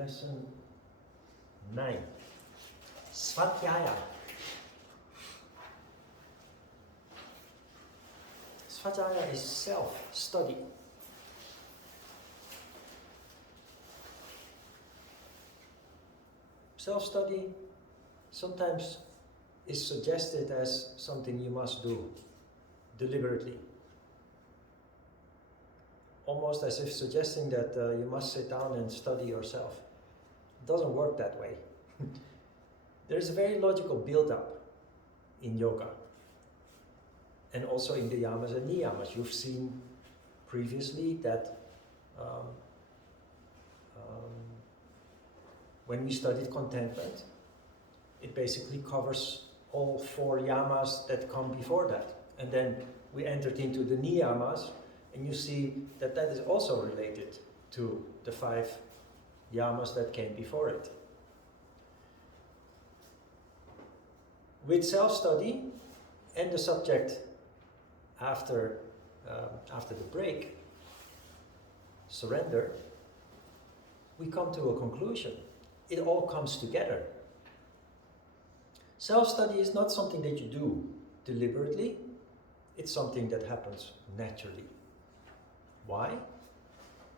lesson 9. Svadhyaya. Svadhyaya is self-study. Self-study sometimes is suggested as something you must do deliberately. Almost as if suggesting that you must sit down and study yourself. It doesn't work that way. There's a very logical build-up in yoga. And also in the yamas and niyamas. You've seen previously that when we studied contentment, it basically covers all 4 yamas that come before that. And then we entered into the niyamas, and you see that that is also related to the 5 yamas that came before it. With self-study and the subject after the break, surrender, we come to a conclusion. It all comes together. Self-study is not something that you do deliberately. It's something that happens naturally. Why?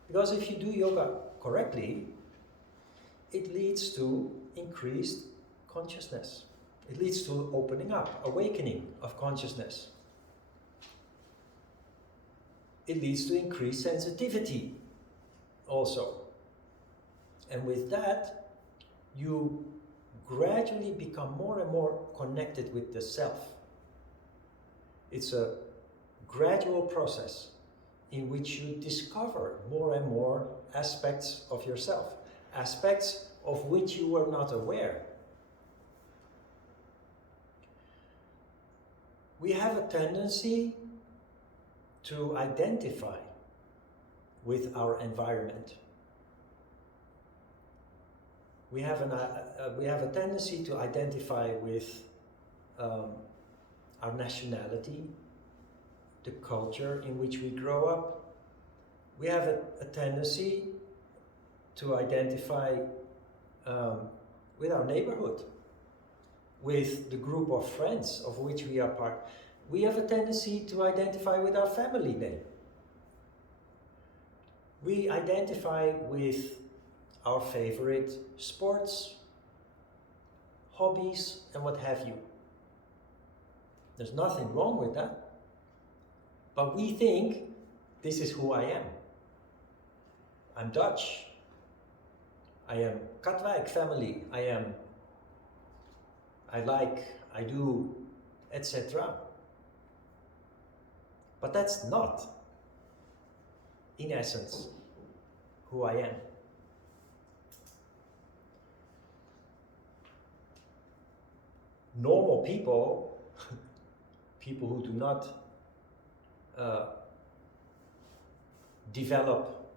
Because if you do yoga correctly, it leads to increased consciousness. It leads to opening up, awakening of consciousness. It leads to increased sensitivity also. And with that, you gradually become more and more connected with the self. It's a gradual process in which you discover more and more aspects of yourself, aspects of which you were not aware. We have a tendency to identify with our environment. We have a tendency to identify with our nationality, the culture in which we grow up. We have a tendency to identify with our neighborhood, with the group of friends of which we are part. We have a tendency to identify with our family name. We identify with our favorite sports, hobbies, and what have you. There's nothing wrong with that. But we think, this is who I am. I'm Dutch. I am Katwijk family. I like, I do, etc. But that's not, in essence, who I am. Normal people, people who do not develop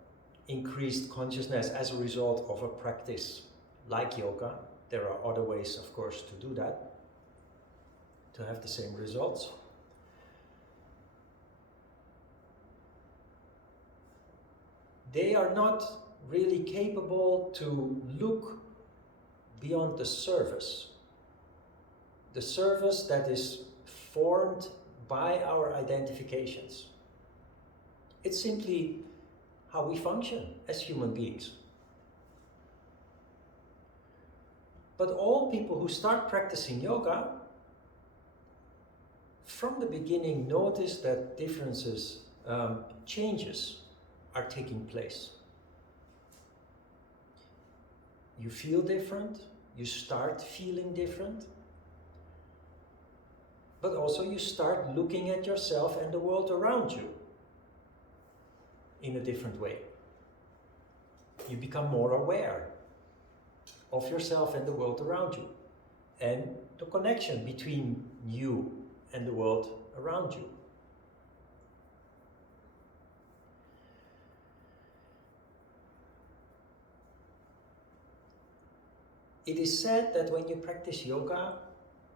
increased consciousness as a result of a practice like yoga. There are other ways, of course, to do that, to have the same results. They are not really capable to look beyond the surface that is formed by our identifications. It's simply how we function as human beings. But all people who start practicing yoga, from the beginning notice that differences, changes are taking place. You feel different, you start feeling different, but also you start looking at yourself and the world around you in a different way. You become more aware of yourself and the world around you, and the connection between you and the world around you. It is said that when you practice yoga,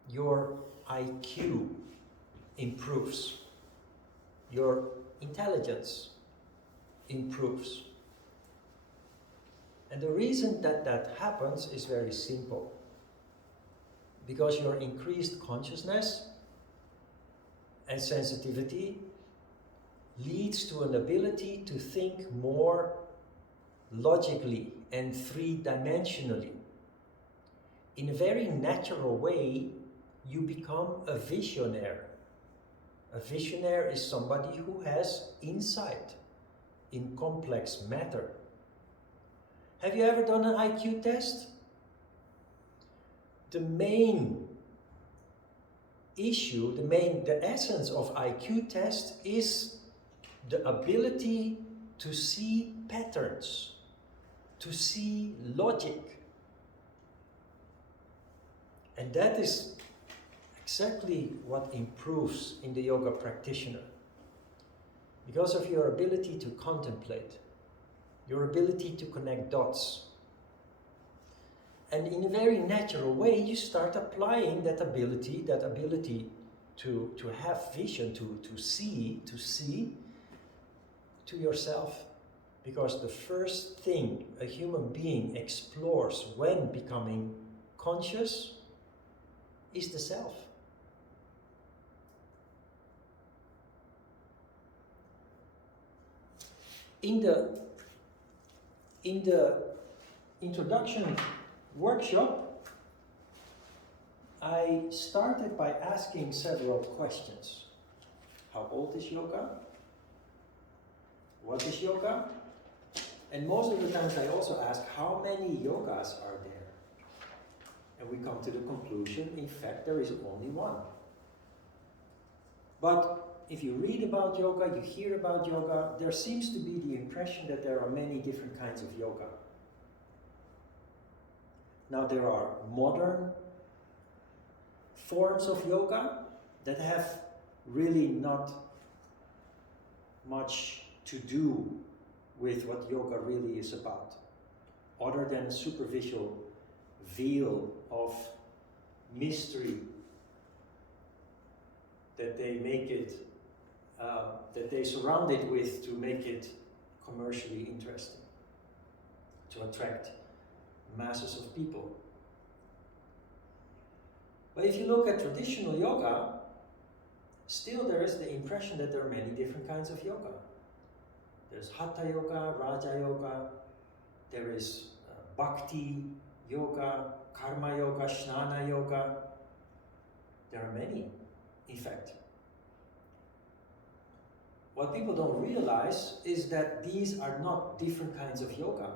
your IQ improves, your intelligence improves. And the reason that that happens is very simple. Because your increased consciousness and sensitivity leads to an ability to think more logically and three-dimensionally. In a very natural way, you become a visionaire. A visionaire is somebody who has insight in complex matter. Have you ever done an IQ test? The main issue, the essence of IQ test is the ability to see patterns, to see logic. And that is exactly what improves in the yoga practitioner. Because of your ability to contemplate, your ability to connect dots. And in a very natural way, you start applying that ability to have vision, to see to yourself. Because the first thing a human being explores when becoming conscious is the self. In the introduction workshop, I started by asking several questions. How old is yoga? What is yoga? And most of the times I also ask, how many yogas are there? And we come to the conclusion, in fact, there is only one. But if you read about yoga, you hear about yoga, there seems to be the impression that there are many different kinds of yoga. Now there are modern forms of yoga that have really not much to do with what yoga really is about, other than a superficial veil of mystery that they make it, that they surround it with to make it commercially interesting, to attract masses of people. But if you look at traditional yoga, still there is the impression that there are many different kinds of yoga. There's Hatha Yoga, Raja Yoga, there is Bhakti Yoga, Karma Yoga, Jnana Yoga. There are many, in fact. What people don't realize is that these are not different kinds of yoga,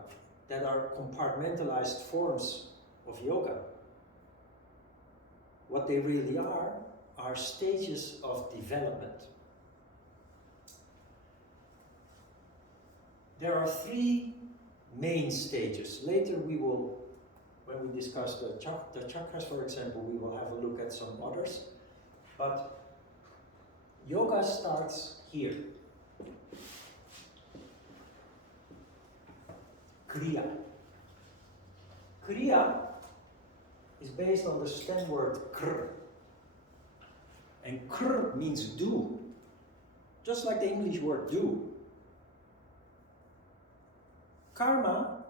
that are compartmentalized forms of yoga. What they really are stages of development. There are three main stages. Later we will, when we discuss the chakras, for example, we will have a look at some others. But yoga starts here. Kriya. Kriya is based on the stem word kr. And kr means do. Just like the English word do. Karma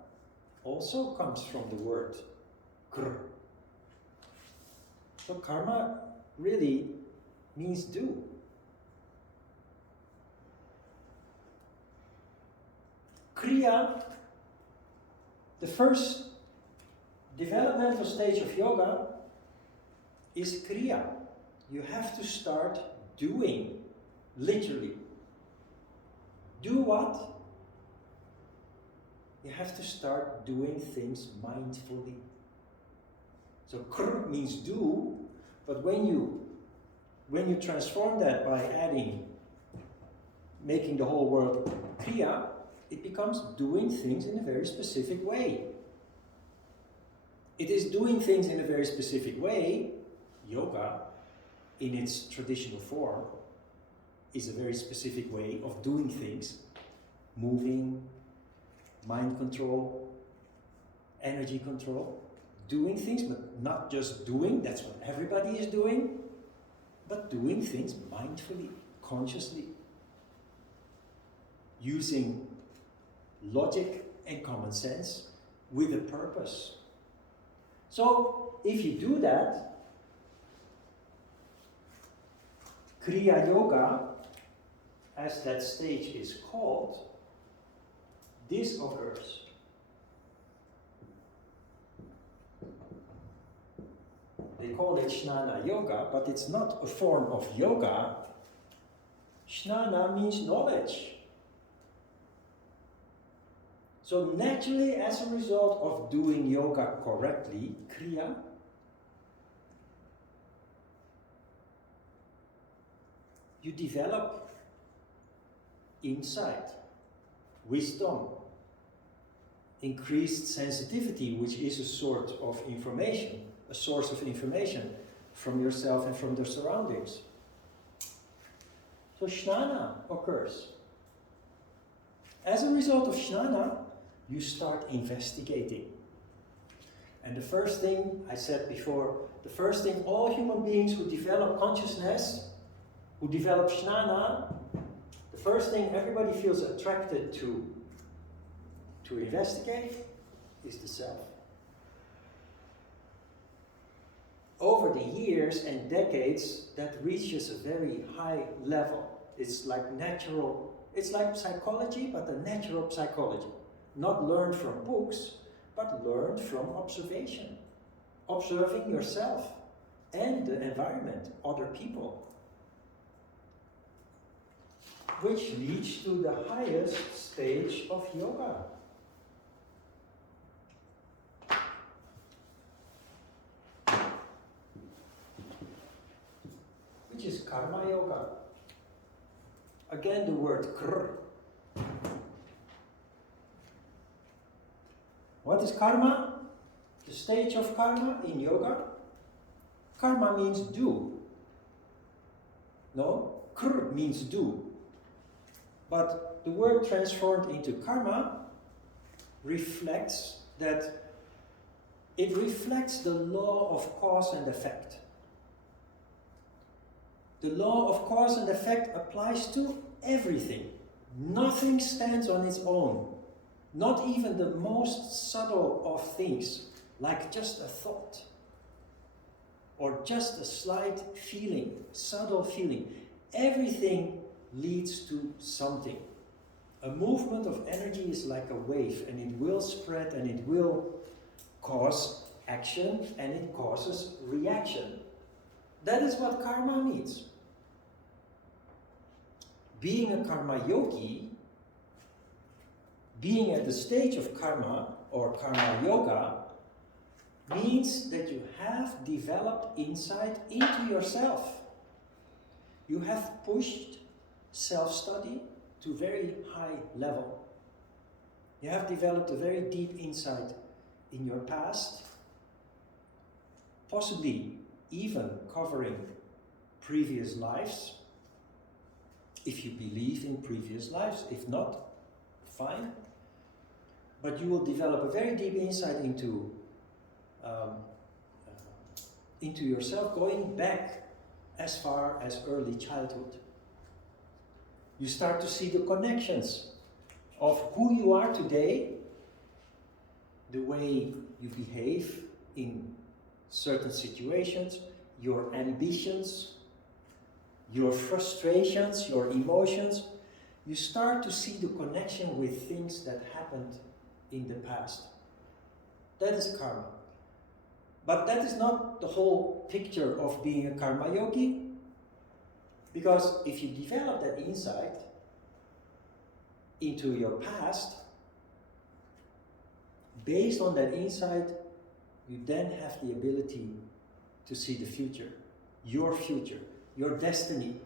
also comes from the word kr. So karma really means do. Kriya, the first developmental stage of yoga, is Kriya. You have to start doing, literally. Do what? You have to start doing things mindfully. So kr means do, but when you transform that by making the whole word kriya, it becomes doing things in a very specific way. It is doing things in a very specific way. Yoga, in its traditional form, is a very specific way of doing things. Moving, mind control, energy control. Doing things, but not just doing, that's what everybody is doing, but doing things mindfully, consciously. Using logic and common sense with a purpose. So if you do that, Kriya Yoga, as that stage is called, this occurs. They call it Jnana Yoga, but it's not a form of yoga. Jnana means knowledge. So naturally, as a result of doing yoga correctly, Kriya, you develop insight, wisdom, increased sensitivity, which is a sort of information, a source of information from yourself and from the surroundings. So Jnana occurs. As a result of Jnana, you start investigating. And the first thing, I said before, the first thing all human beings who develop consciousness, who develop Jnana, the first thing everybody feels attracted to investigate is the self. Over the years and decades, that reaches a very high level. It's like natural, it's like psychology, but a natural psychology. Not learned from books, but learned from observation. Observing yourself and the environment, other people. Which leads to the highest stage of yoga. Which is karma yoga. Again, the word kr. What is karma? The stage of karma in yoga. Karma means do. No, kr means do. But the word transformed into karma reflects that it reflects the law of cause and effect. The law of cause and effect applies to everything. Nothing stands on its own. Not even the most subtle of things, like just a thought, or just a slight feeling, subtle feeling. Everything leads to something. A movement of energy is like a wave, and it will spread and it will cause action and it causes reaction. That is what karma means. Being a karma yogi, being at the stage of karma or karma yoga, means that you have developed insight into yourself. You have pushed self-study to a very high level. You have developed a very deep insight in your past, possibly even covering previous lives, if you believe in previous lives. If not, fine. But you will develop a very deep insight into yourself, going back as far as early childhood. You start to see the connections of who you are today, the way you behave in certain situations, your ambitions, your frustrations, your emotions. You start to see the connection with things that happened in the past. That is karma. But that is not the whole picture of being a karma yogi, because if you develop that insight into your past, based on that insight, you then have the ability to see the future, your destiny.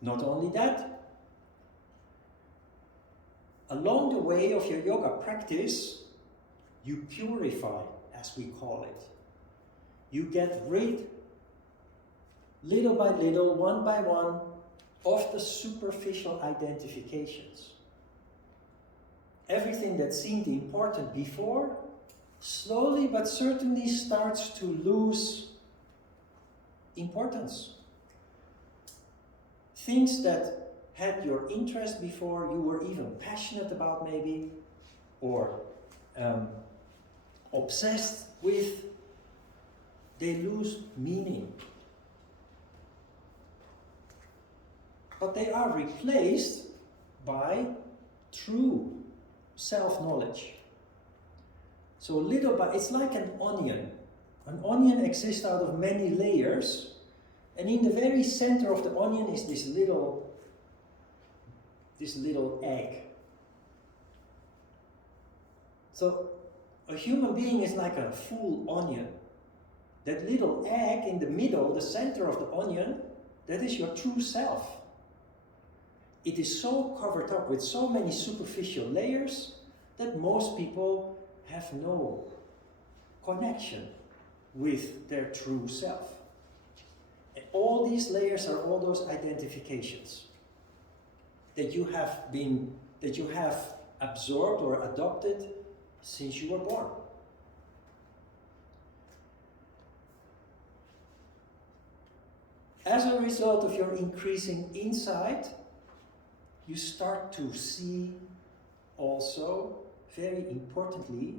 Not only that, along the way of your yoga practice, you purify, as we call it. You get rid, little by little, one by one, of the superficial identifications. Everything that seemed important before, slowly but certainly starts to lose importance. Things that had your interest before, you were even passionate about maybe, or obsessed with, they lose meaning. But they are replaced by true self-knowledge. So little by, it's like an onion. An onion exists out of many layers, and in the very center of the onion is this little egg. So a human being is like a full onion. That little egg in the middle, the center of the onion, that is your true self. It is so covered up with so many superficial layers that most people have no connection with their true self. And all these layers are all those identifications that you have absorbed or adopted since you were born. As a result of your increasing insight, you start to see also, very importantly,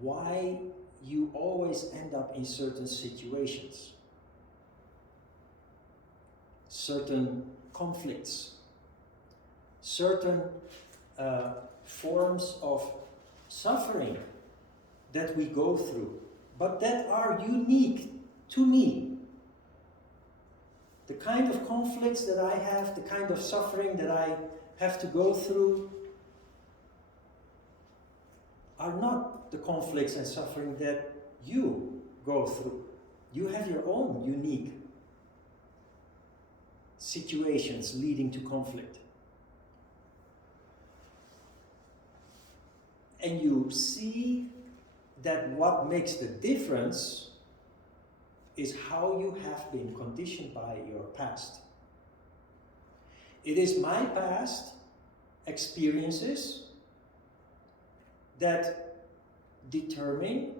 why you always end up in certain situations, certain conflicts, certain forms of suffering that we go through, but that are unique to me. The kind of conflicts that I have, the kind of suffering that I have to go through, are not the conflicts and suffering that you go through. You have your own unique situations leading to conflict. And you see that what makes the difference is how you have been conditioned by your past. It is my past experiences that determine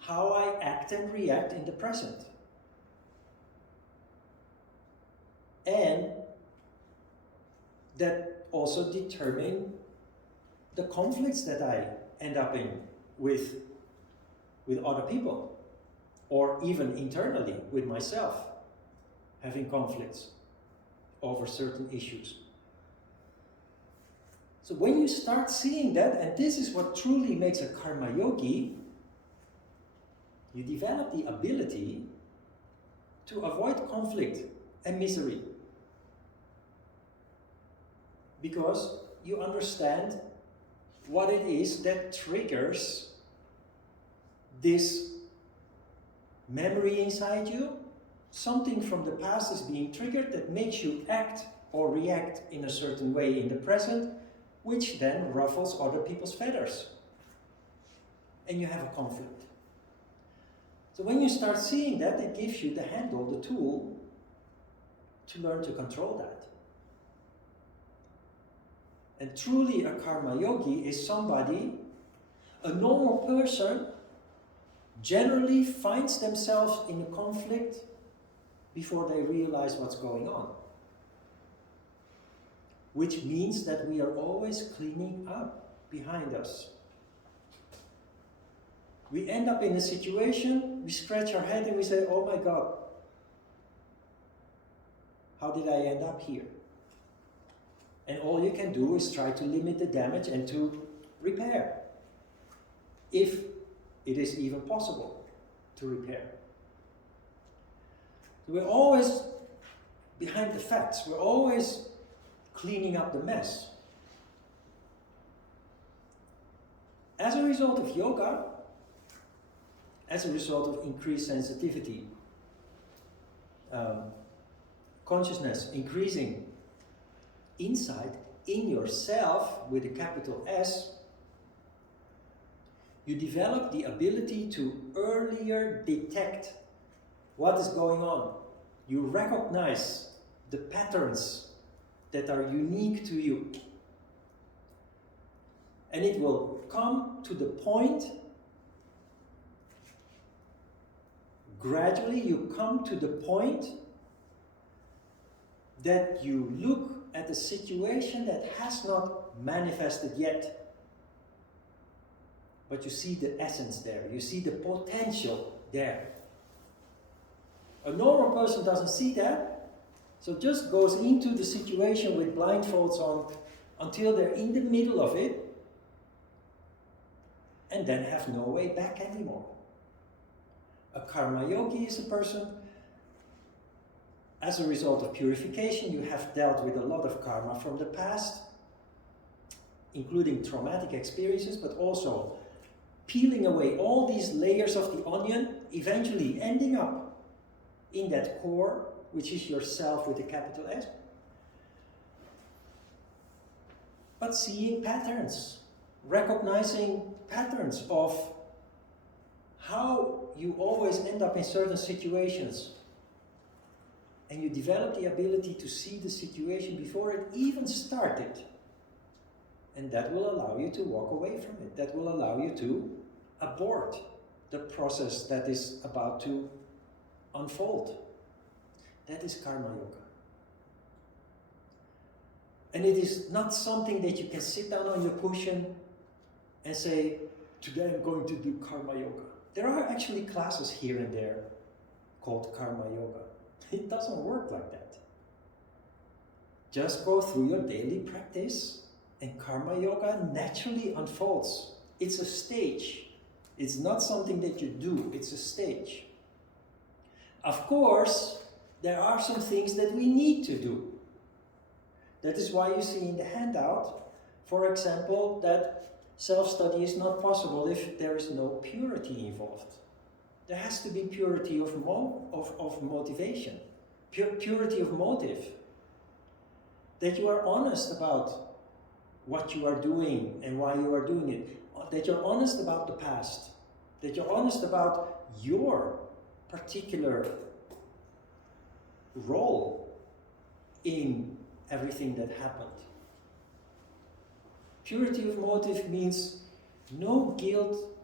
how I act and react in the present. And that also determine the conflicts that I end up in with other people, or even internally with myself, having conflicts over certain issues. So when you start seeing that, and this is what truly makes a karma yogi, you develop the ability to avoid conflict and misery. Because you understand what it is that triggers this memory inside you. Something from the past is being triggered that makes you act or react in a certain way in the present, which then ruffles other people's feathers. And you have a conflict. So when you start seeing that, it gives you the handle, the tool, to learn to control that. And truly a karma yogi is somebody, a normal person, generally finds themselves in a conflict before they realize what's going on. Which means that we are always cleaning up behind us. We end up in a situation, we scratch our head and we say, oh my God, how did I end up here? And all you can do is try to limit the damage and to repair, if it is even possible to repair. We're always behind the facts. We're always cleaning up the mess. As a result of yoga, as a result of increased sensitivity, consciousness, increasing insight in yourself with a capital S, you develop the ability to earlier detect what is going on. You recognize the patterns that are unique to you. And it will come to the point, gradually you come to the point that you look at a situation that has not manifested yet. but you see the essence there. You see the potential there. A normal person doesn't see that, so just goes into the situation with blindfolds on until they're in the middle of it, and then have no way back anymore. A karma yogi is a person, as a result of purification, you have dealt with a lot of karma from the past, including traumatic experiences, but also peeling away all these layers of the onion, eventually ending up in that core, which is yourself with a capital S. But seeing patterns, recognizing patterns of how you always end up in certain situations. And you develop the ability to see the situation before it even started. And that will allow you to walk away from it. That will allow you to abort the process that is about to unfold. That is karma yoga. And it is not something that you can sit down on your cushion and say, today I'm going to do karma yoga. There are actually classes here and there called karma yoga. It doesn't work like that. Just go through your daily practice and karma yoga naturally unfolds. It's a stage. It's not something that you do, it's a stage. Of course, there are some things that we need to do. That is why you see in the handout, for example, that self-study is not possible if there is no purity involved. There has to be purity of motivation, purity of motive. That you are honest about what you are doing and why you are doing it. That you're honest about the past. That you're honest about your particular role in everything that happened. Purity of motive means no guilt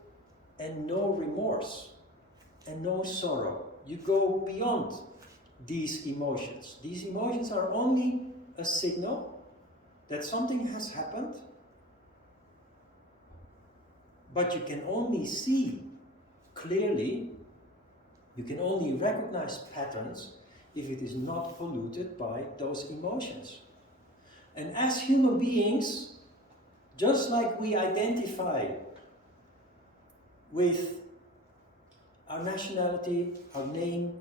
and no remorse and no sorrow. You go beyond these emotions. These emotions are only a signal that something has happened, but you can only see clearly, you can only recognize patterns if it is not polluted by those emotions. And as human beings, just like we identify with our nationality, our name,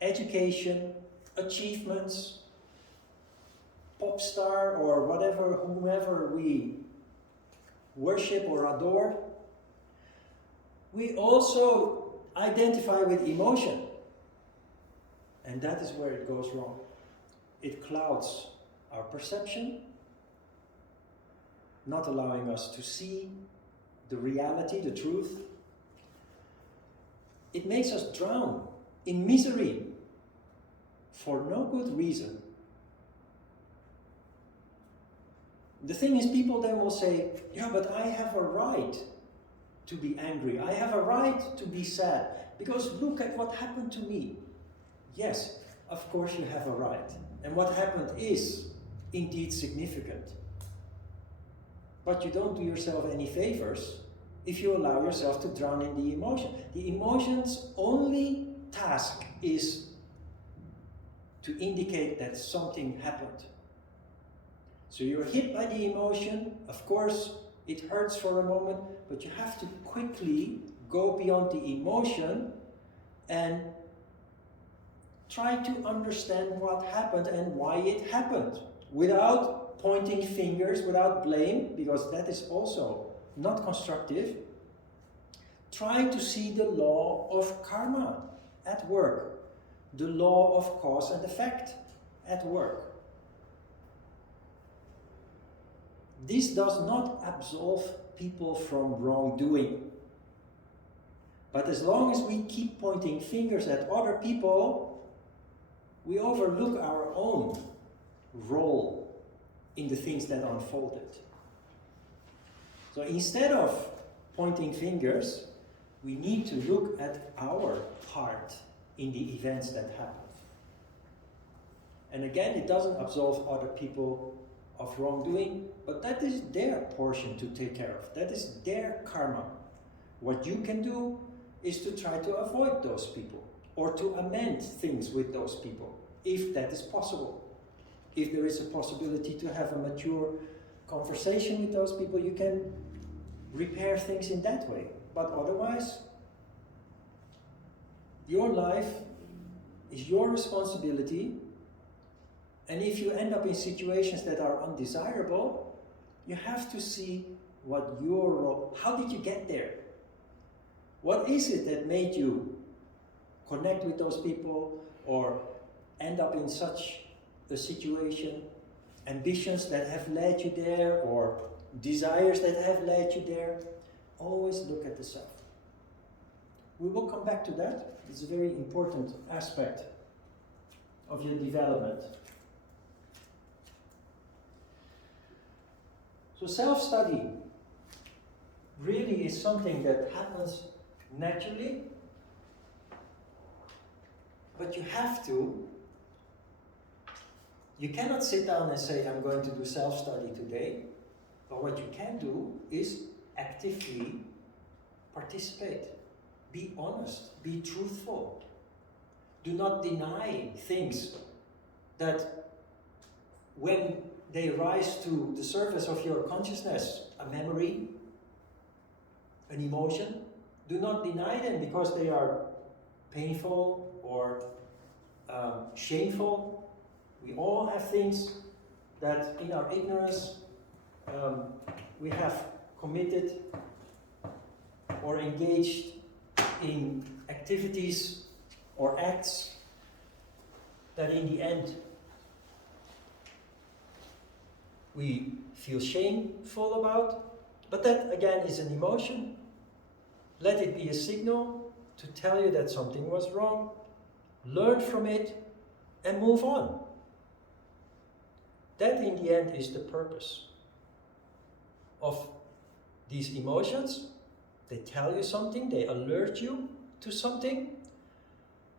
education, achievements, pop star or whatever, whomever we worship or adore, we also identify with emotion. And that is where it goes wrong. It clouds our perception, not allowing us to see the reality, the truth. It makes us drown in misery for no good reason. The thing is, people then will say, yeah, but I have a right to be angry. I have a right to be sad. Because look at what happened to me. Yes, of course you have a right. And what happened is indeed significant. But you don't do yourself any favors if you allow yourself to drown in the emotion. The emotion's only task is to indicate that something happened. So you're hit by the emotion, of course it hurts for a moment, but you have to quickly go beyond the emotion and try to understand what happened and why it happened, without pointing fingers, without blame, because that is also not constructive. Try to see the law of karma at work, the law of cause and effect at work. This does not absolve people from wrongdoing. But as long as we keep pointing fingers at other people, we overlook our own role in the things that unfolded. So instead of pointing fingers, we need to look at our part in the events that happened. And again, it doesn't absolve other people of wrongdoing, but that is their portion to take care of. That is their karma. What you can do is to try to avoid those people or to amend things with those people, if that is possible. If there is a possibility to have a mature conversation with those people, you can repair things in that way. But otherwise, your life is your responsibility, and if you end up in situations that are undesirable, you have to see what your role, how did you get there? What is it that made you connect with those people or end up in such a situation? Ambitions that have led you there, or desires that have led you there? Always look at the self. We will come back to that. It's a very important aspect of your development. So self-study really is something that happens naturally, but you have to. You cannot sit down and say, I'm going to do self-study today, but what you can do is actively participate. Be honest, be truthful. Do not deny things that when they rise to the surface of your consciousness, a memory, an emotion, do not deny them because they are painful or shameful. We all have things that in our ignorance we have committed or engaged in activities or acts that in the end we feel shameful about, but that again is an emotion. Let it be a signal to tell you that something was wrong, learn from it and move on. That in the end is the purpose of these emotions. They tell you something, they alert you to something.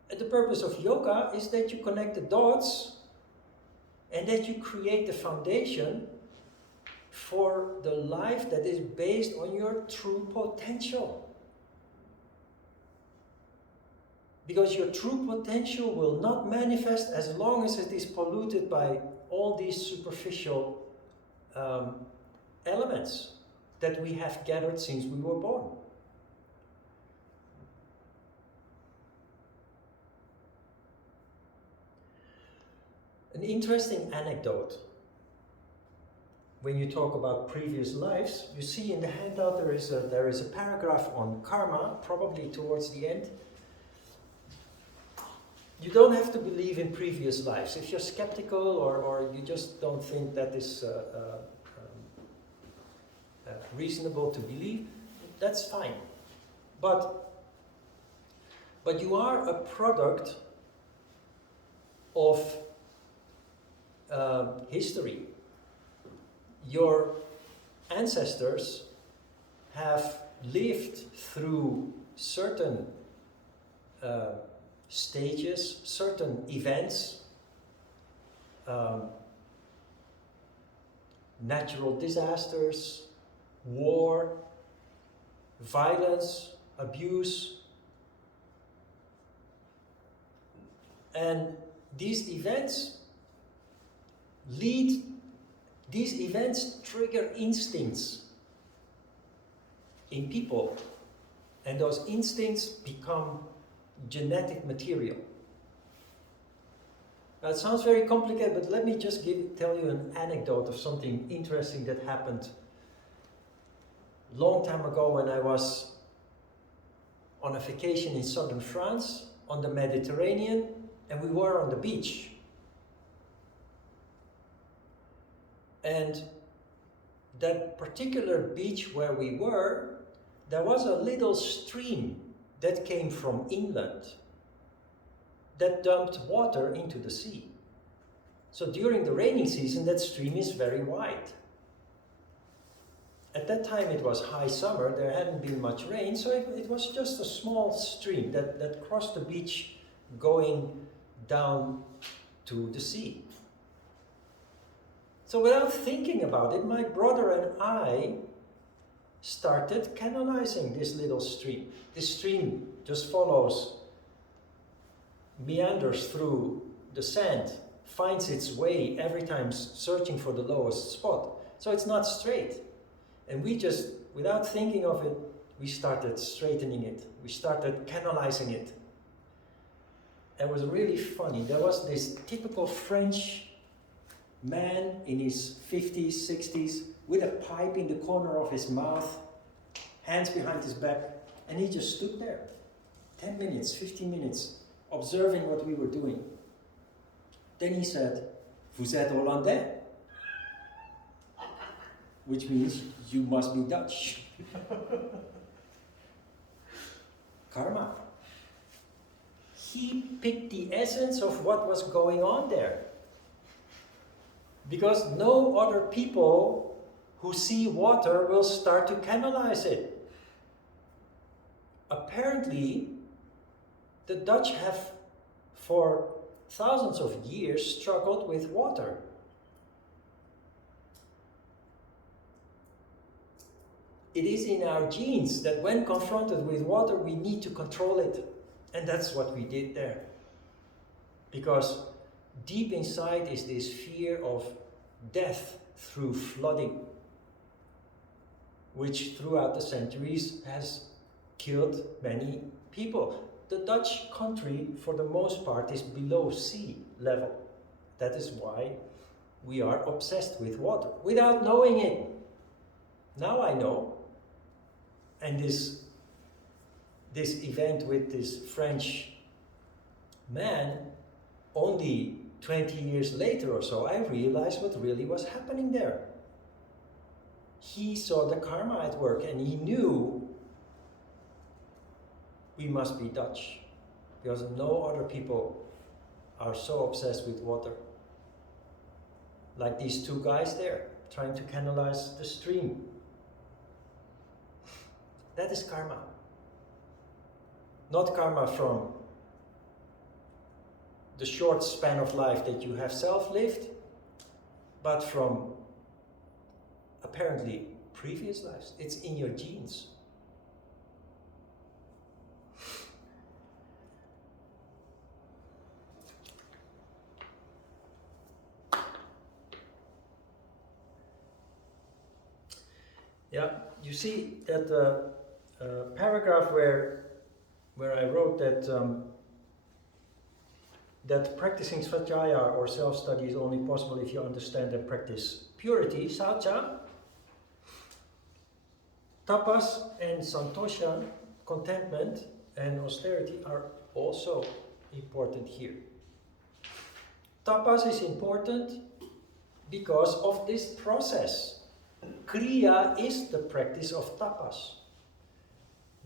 And the purpose of yoga is that you connect the dots and that you create the foundation for the life that is based on your true potential. Because your true potential will not manifest as long as it is polluted by all these superficial elements that we have gathered since we were born. An interesting anecdote. When you talk about previous lives, you see in the handout there is a paragraph on karma, probably towards the end. You don't have to believe in previous lives. If you're skeptical or you just don't think that is reasonable to believe, that's fine. But you are a product of history. Your ancestors have lived through certain stages, certain events, natural disasters, war, violence, abuse. And these events trigger instincts in people, and those instincts become genetic material. Now it sounds very complicated, but let me just tell you an anecdote of something interesting that happened a long time ago when I was on a vacation in southern France on the Mediterranean, and we were on the beach. And that particular beach where we were, there was a little stream that came from inland that dumped water into the sea. So during the raining season, that stream is very wide. At that time it was high summer, there hadn't been much rain, so it was just a small stream that crossed the beach going down to the sea. So without thinking about it, my brother and I started canalizing this little stream. This stream just follows, meanders through the sand, finds its way every time searching for the lowest spot. So it's not straight. And we just, without thinking of it, we started straightening it. We started canalizing it. It was really funny. There was this typical French man in his 50s, 60s, with a pipe in the corner of his mouth, hands behind his back, and he just stood there, 10 minutes, 15 minutes, observing what we were doing. Then he said, "Vous êtes Hollandais?" Which means, you must be Dutch. Karma. He picked the essence of what was going on there. Because no other people who see water will start to canalize it. Apparently, the Dutch have, for thousands of years, struggled with water. It is in our genes that when confronted with water, we need to control it. And that's what we did there. Because deep inside is this fear of death through flooding, which throughout the centuries has killed many people. The Dutch country, for the most part, is below sea level. That is why we are obsessed with water, without knowing it. Now I know. And this event with this French man, only 20 years later or so, I realized what really was happening there. He saw the karma at work, and he knew we must be Dutch, because no other people are so obsessed with water. Like these two guys there, trying to canalize the stream. That is karma. Not karma from the short span of life that you have self-lived, but from apparently previous lives. It's in your genes. Yeah, you see that paragraph where I wrote that that practicing Svadhyaya or self-study is only possible if you understand and practice purity, saucha, tapas and santosha, contentment and austerity, are also important here. Tapas is important because of this process. Kriya is the practice of tapas.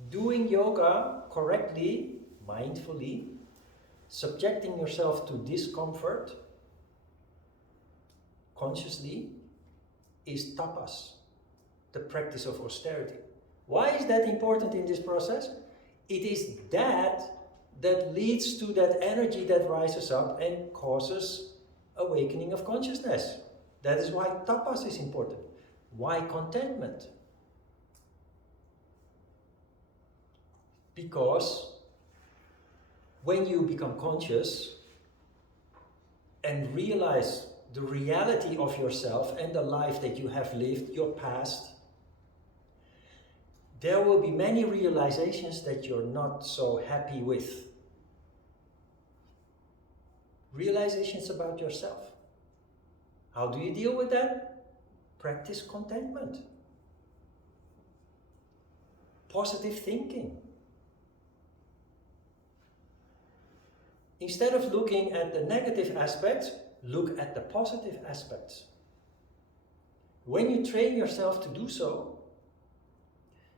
Doing yoga correctly, mindfully, subjecting yourself to discomfort consciously, is tapas, the practice of austerity. Why is that important in this process? It is that leads to that energy that rises up and causes awakening of consciousness. That is why tapas is important. Why contentment? Because when you become conscious and realize the reality of yourself and the life that you have lived, your past, there will be many realizations that you're not so happy with. Realizations about yourself. How do you deal with that? Practice contentment. Positive thinking. Instead of looking at the negative aspects, look at the positive aspects. When you train yourself to do so,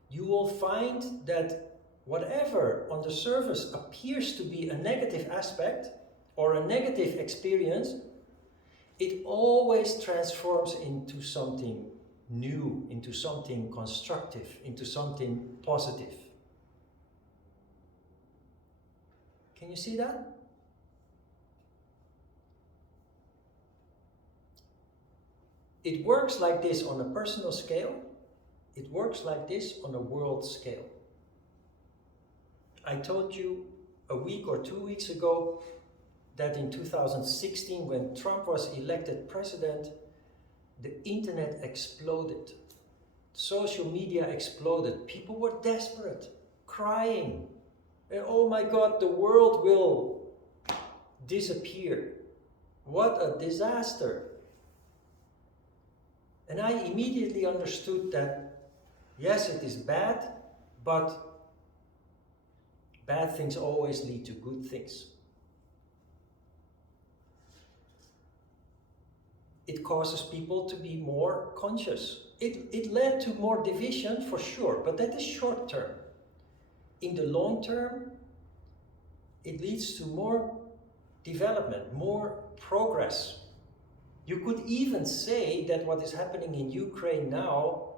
you will find that whatever on the surface appears to be a negative aspect or a negative experience, it always transforms into something new, into something constructive, into something positive. Can you see that? It works like this on a personal scale. It works like this on a world scale. I told you a week or 2 weeks ago that in 2016, when Trump was elected president, the internet exploded. Social media exploded. People were desperate, crying. And oh my God, the world will disappear. What a disaster. And I immediately understood that, yes, it is bad, but bad things always lead to good things. It causes people to be more conscious. It led to more division for sure, but that is short term. In the long term, it leads to more development, more progress. You could even say that what is happening in Ukraine now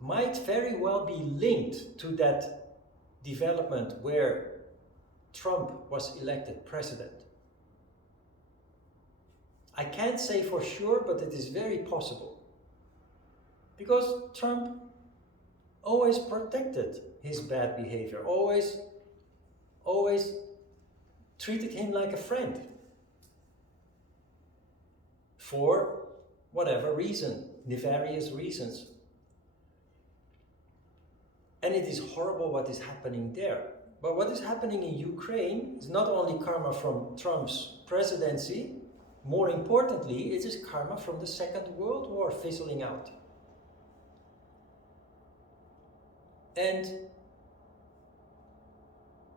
might very well be linked to that development where Trump was elected president. I can't say for sure, but it is very possible. Because Trump always protected his bad behavior, always treated him like a friend. For whatever reason, nefarious reasons. And it is horrible what is happening there. But what is happening in Ukraine is not only karma from Trump's presidency, more importantly, it is karma from the Second World War fizzling out. And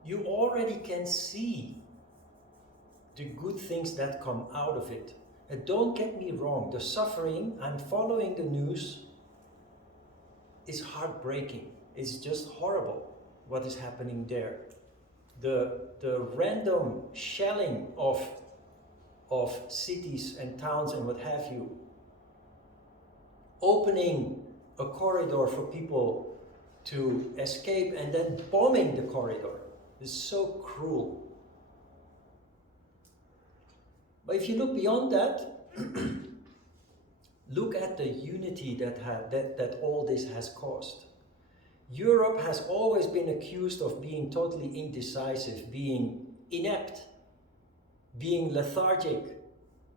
you already can see the good things that come out of it. And don't get me wrong, the suffering, I'm following the news, is heartbreaking. It's just horrible what is happening there. The random shelling of cities and towns and what have you, opening a corridor for people to escape and then bombing the corridor is so cruel. But if you look beyond that, look at the unity that all this has caused. Europe has always been accused of being totally indecisive, being inept, being lethargic,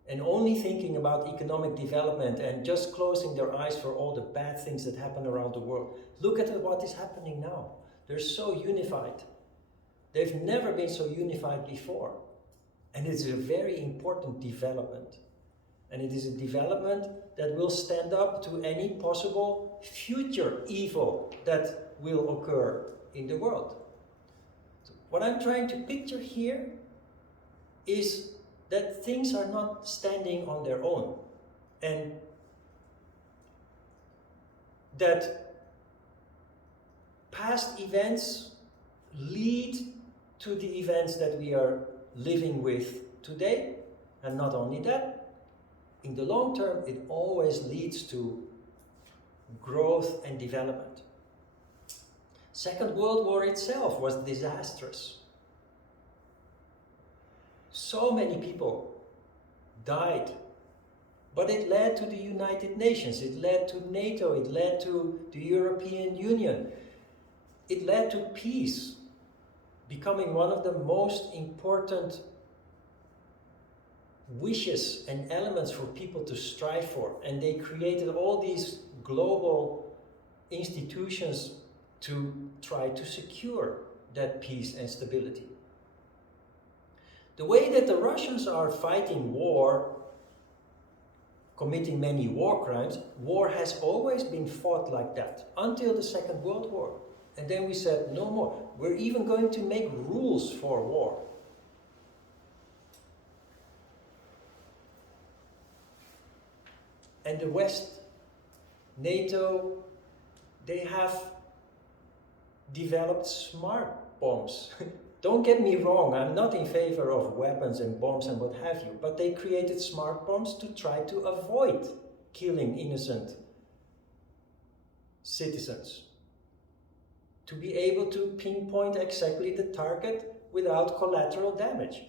and only thinking about economic development and just closing their eyes for all the bad things that happen around the world. Look at what is happening now. They're so unified. They've never been so unified before. And it's a very important development. And it is a development that will stand up to any possible future evil that will occur in the world. So what I'm trying to picture here is that things are not standing on their own, and that past events lead to the events that we are living with today. And not only that, in the long term, it always leads to growth and development. Second World War itself was disastrous. So many people died, but it led to the United Nations, it led to NATO, it led to the European Union. It led to peace becoming one of the most important wishes and elements for people to strive for. And they created all these global institutions to try to secure that peace and stability. The way that the Russians are fighting war, committing many war crimes, war has always been fought like that until the Second World War. And then we said, no more. We're even going to make rules for war. And the West, NATO, they have developed smart bombs. Don't get me wrong, I'm not in favor of weapons and bombs and what have you, but they created smart bombs to try to avoid killing innocent citizens. To be able to pinpoint exactly the target without collateral damage.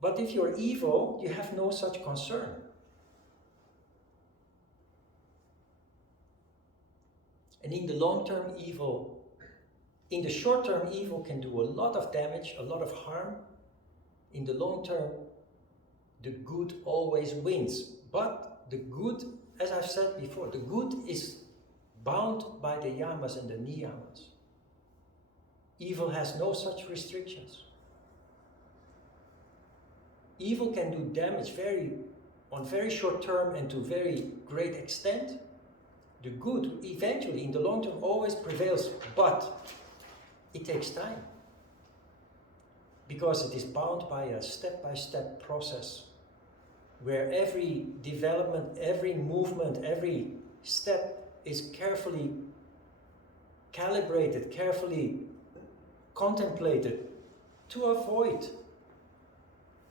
But if you're evil, you have no such concern. And in the long-term evil, in the short-term evil can do a lot of damage, a lot of harm. In the long term, the good always wins. But the good, as I've said before, the good is bound by the yamas and the niyamas. Evil has no such restrictions. Evil can do damage on very short term and to very great extent. The good eventually in the long term always prevails, but it takes time. Because it is bound by a step-by-step process where every development, every movement, every step is carefully calibrated, carefully contemplated to avoid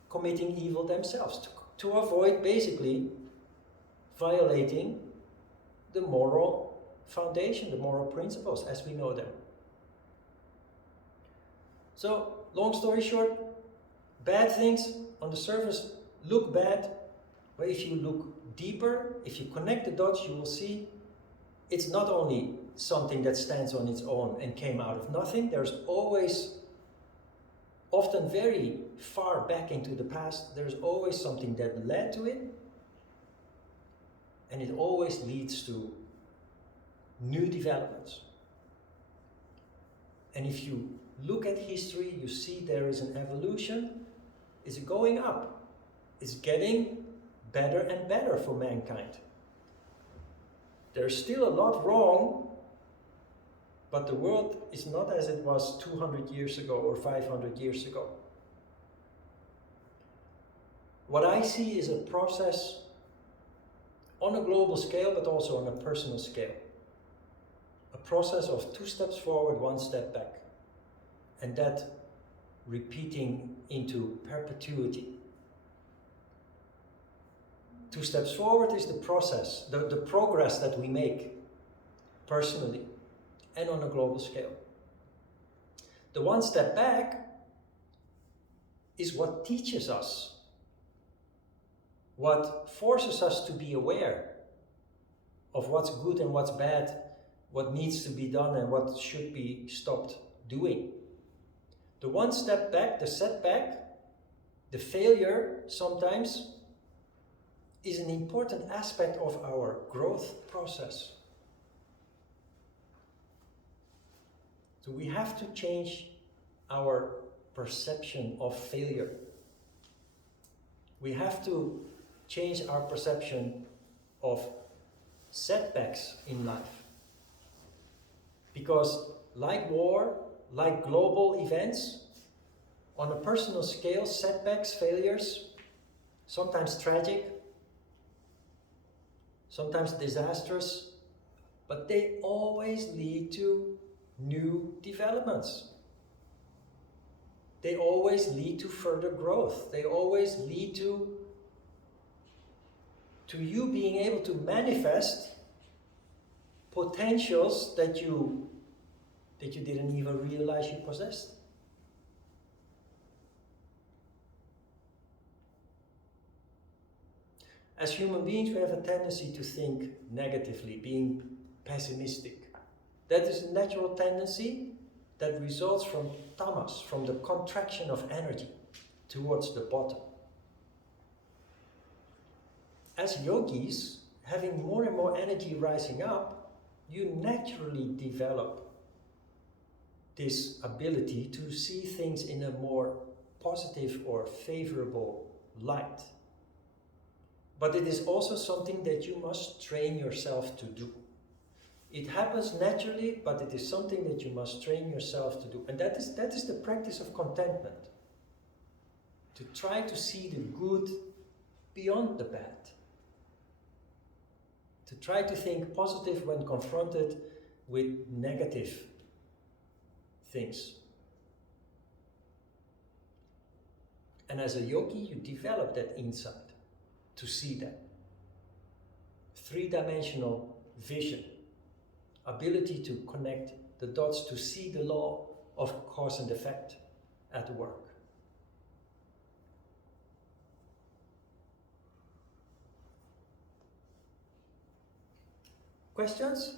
committing evil themselves, to avoid basically violating the moral foundation, the moral principles as we know them. So, long story short, bad things on the surface look bad, but if you look deeper, if you connect the dots, you will see it's not only something that stands on its own and came out of nothing. There's always, often very far back into the past, there's always something that led to it, and it always leads to new developments. And if you look at history, you see there is an evolution. It's going up. It's getting better and better for mankind. There's still a lot wrong, but the world is not as it was 200 years ago or 500 years ago. What I see is a process on a global scale, but also on a personal scale. A process of 2 steps forward, 1 step back. And that repeating into perpetuity. 2 steps forward is the process, the progress that we make personally and on a global scale. The 1 step back is what teaches us, what forces us to be aware of what's good and what's bad, what needs to be done and what should be stopped doing. The 1 step back, the setback, the failure sometimes is an important aspect of our growth process. So we have to change our perception of failure. We have to change our perception of setbacks in life. Because like war, like global events, on a personal scale, setbacks, failures, sometimes tragic, sometimes disastrous, but they always lead to new developments. They always lead to further growth. They always lead to you being able to manifest potentials that you didn't even realize you possessed. As human beings, we have a tendency to think negatively, being pessimistic. That is a natural tendency that results from tamas, from the contraction of energy towards the bottom. As yogis, having more and more energy rising up, you naturally develop this ability to see things in a more positive or favorable light. But it is also something that you must train yourself to do. It happens naturally, but it is something that you must train yourself to do. And that is the practice of contentment. To try to see the good beyond the bad. To try to think positive when confronted with negative things. And as a yogi, you develop that insight to see that. 3-dimensional vision. Ability to connect the dots, to see the law of cause and effect at work. Questions?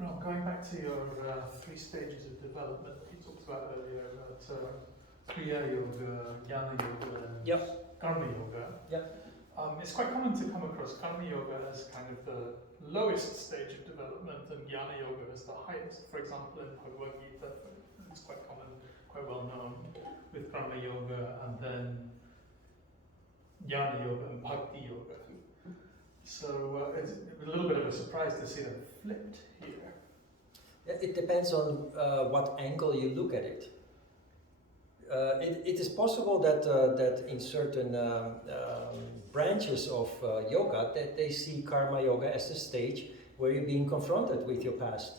Well, going back to your 3 stages of development you talked about earlier, about Kriya Yoga, Jnana Yoga, and Yep. Karma Yoga. Yep. It's quite common to come across Karma Yoga as kind of the lowest stage of development and Jnana Yoga as the highest. For example, in Bhagavad Gita, it's quite common, quite well known, with Karma Yoga and then Jnana Yoga and Bhakti Yoga. So it's a little bit of a surprise to see them flipped here. It depends on what angle you look at it. It is possible that in certain branches of yoga that they see karma yoga as the stage where you're being confronted with your past.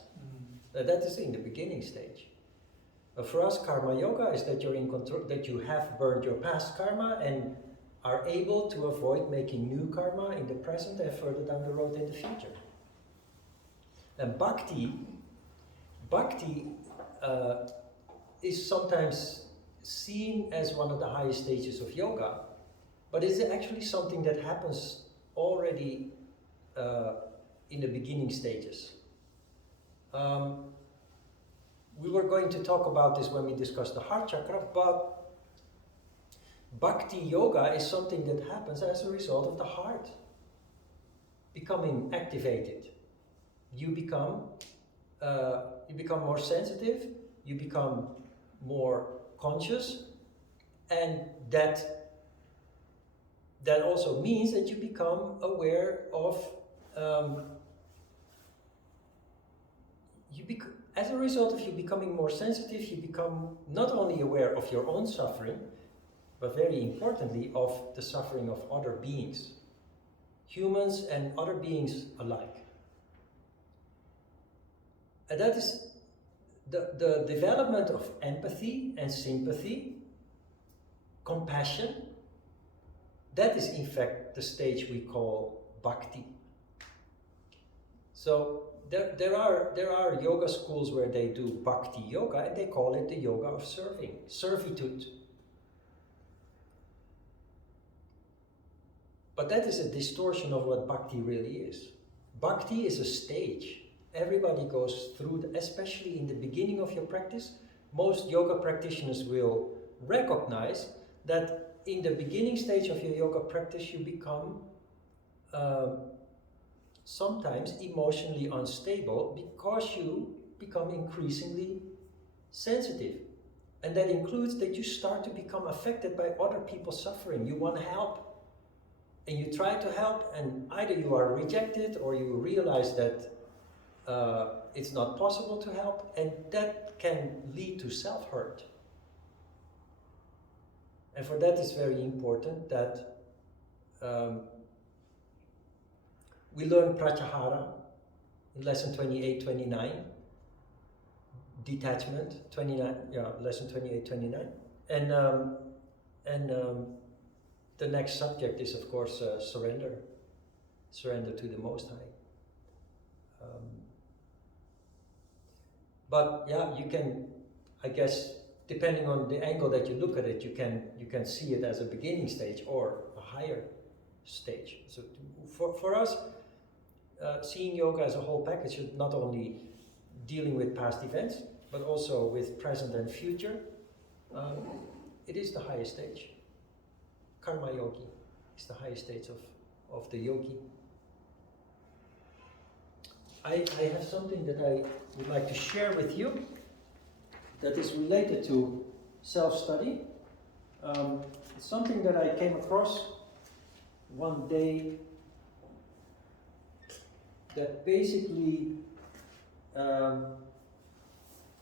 That is in the beginning stage. For us, karma yoga is that you're in control, that you have burned your past karma and are able to avoid making new karma in the present and further down the road in the future. And bhakti is sometimes seen as one of the highest stages of yoga, but it's actually something that happens already in the beginning stages. We were going to talk about this when we discussed the heart chakra, but bhakti yoga is something that happens as a result of the heart becoming activated. You become more sensitive, you become more conscious, and that also means that you become aware of as a result of you becoming more sensitive, you become not only aware of your own suffering, but very importantly of the suffering of other beings, humans and other beings alike. And that is the development of empathy and sympathy, compassion. That is in fact the stage we call bhakti. So there are yoga schools where they do bhakti yoga and they call it the yoga of servitude. But that is a distortion of what bhakti really is. Bhakti is a stage. Everybody goes through, especially in the beginning of your practice. Most yoga practitioners will recognize that in the beginning stage of your yoga practice you become sometimes emotionally unstable because you become increasingly sensitive. And that includes that you start to become affected by other people's suffering. You want to help. And you try to help, and either you are rejected or you realize that it's not possible to help, and that can lead to self-hurt. And for that it's very important that we learn pratyahara in lesson 28-29, detachment, lesson 28-29, and the next subject is of course surrender to the Most High. But yeah, you can, I guess, depending on the angle that you look at it, you can see it as a beginning stage or a higher stage. So for us, seeing yoga as a whole package, not only dealing with past events, but also with present and future, it is the highest stage. Karma yogi is the highest stage of the yogi. I have something that I would like to share with you that is related to self-study. It's something that I came across one day that basically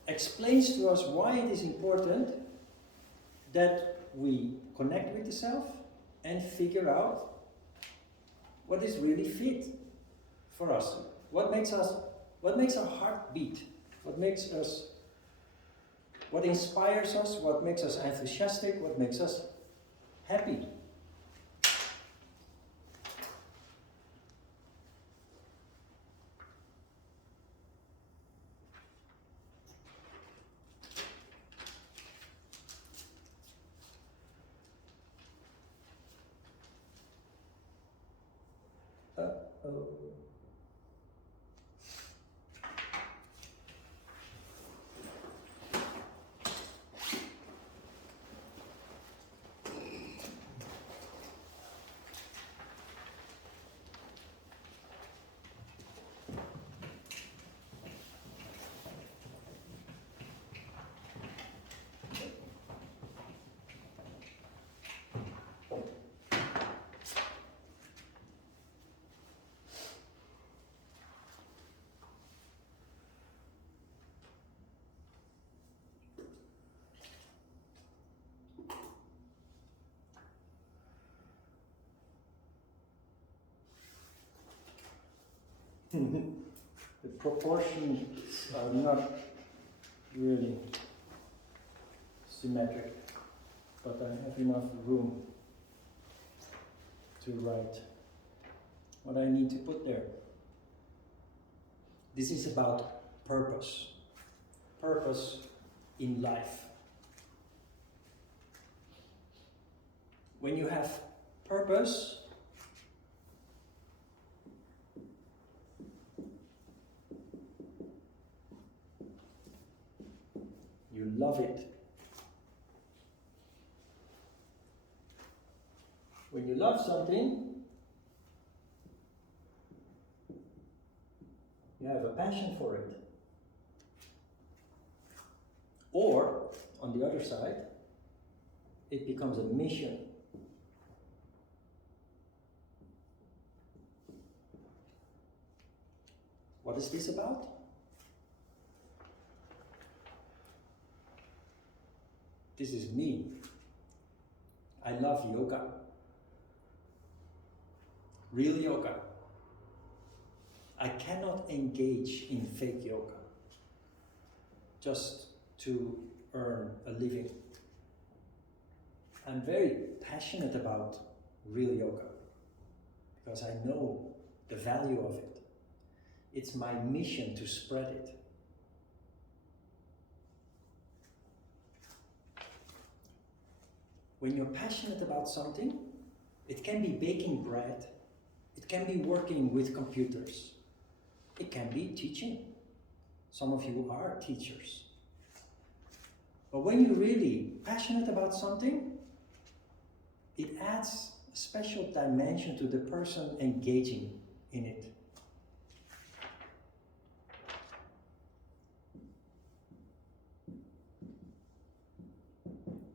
explains to us why it is important that we connect with the self and figure out what is really fit for us. What makes our heart beat? What inspires us? What makes us enthusiastic? What makes us happy? The proportions are not really symmetric, but I have enough room to write what I need to put there. This is about purpose. Purpose in life. When you have purpose, you love it. When you love something, you have a passion for it. Or, on the other side, it becomes a mission. What is this about? This is me. I love yoga. Real yoga. I cannot engage in fake yoga just to earn a living. I'm very passionate about real yoga because I know the value of it. It's my mission to spread it. When you're passionate about something, it can be baking bread, it can be working with computers, it can be teaching. Some of you are teachers. But when you're really passionate about something, it adds a special dimension to the person engaging in it.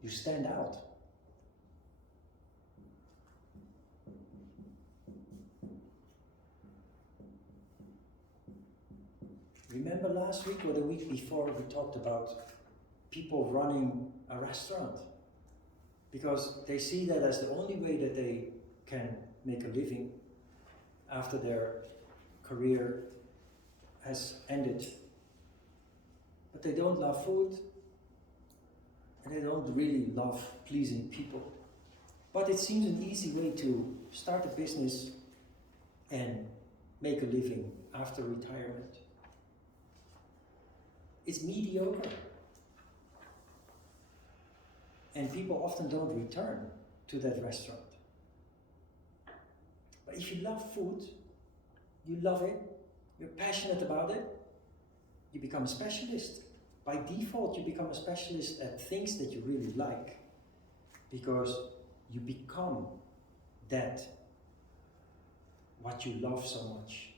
You stand out. Remember last week or the week before we talked about people running a restaurant because they see that as the only way that they can make a living after their career has ended. But they don't love food and they don't really love pleasing people. But it seems an easy way to start a business and make a living after retirement. It's mediocre. And people often don't return to that restaurant. But if you love food, you love it, you're passionate about it, you become a specialist. By default, you become a specialist at things that you really like because you become that, what you love so much.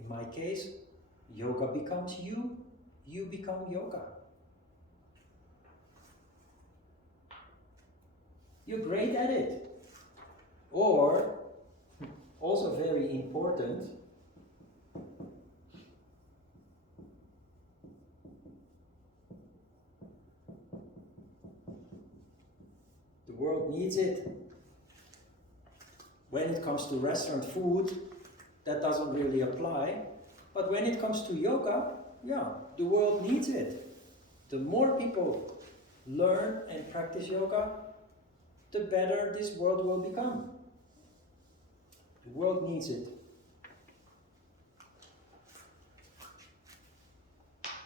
In my case, yoga becomes you, you become yoga. You're great at it. Or, also very important, the world needs it. When it comes to restaurant food, that doesn't really apply. But when it comes to yoga, yeah, the world needs it. The more people learn and practice yoga, the better this world will become. The world needs it.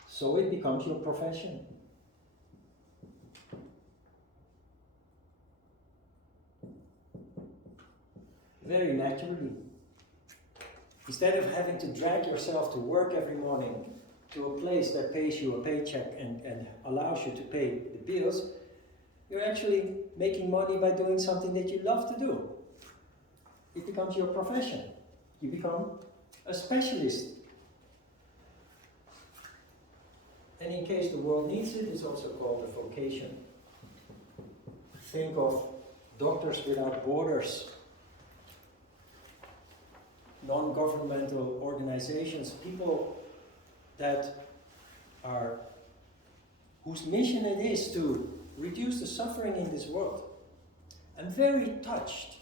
So it becomes your profession. Very naturally. Instead of having to drag yourself to work every morning to a place that pays you a paycheck and allows you to pay the bills, you're actually making money by doing something that you love to do. It becomes your profession. You become a specialist. And in case the world needs it, it's also called a vocation. Think of Doctors Without Borders, non-governmental organizations, people that are, whose mission it is to reduce the suffering in this world. I'm very touched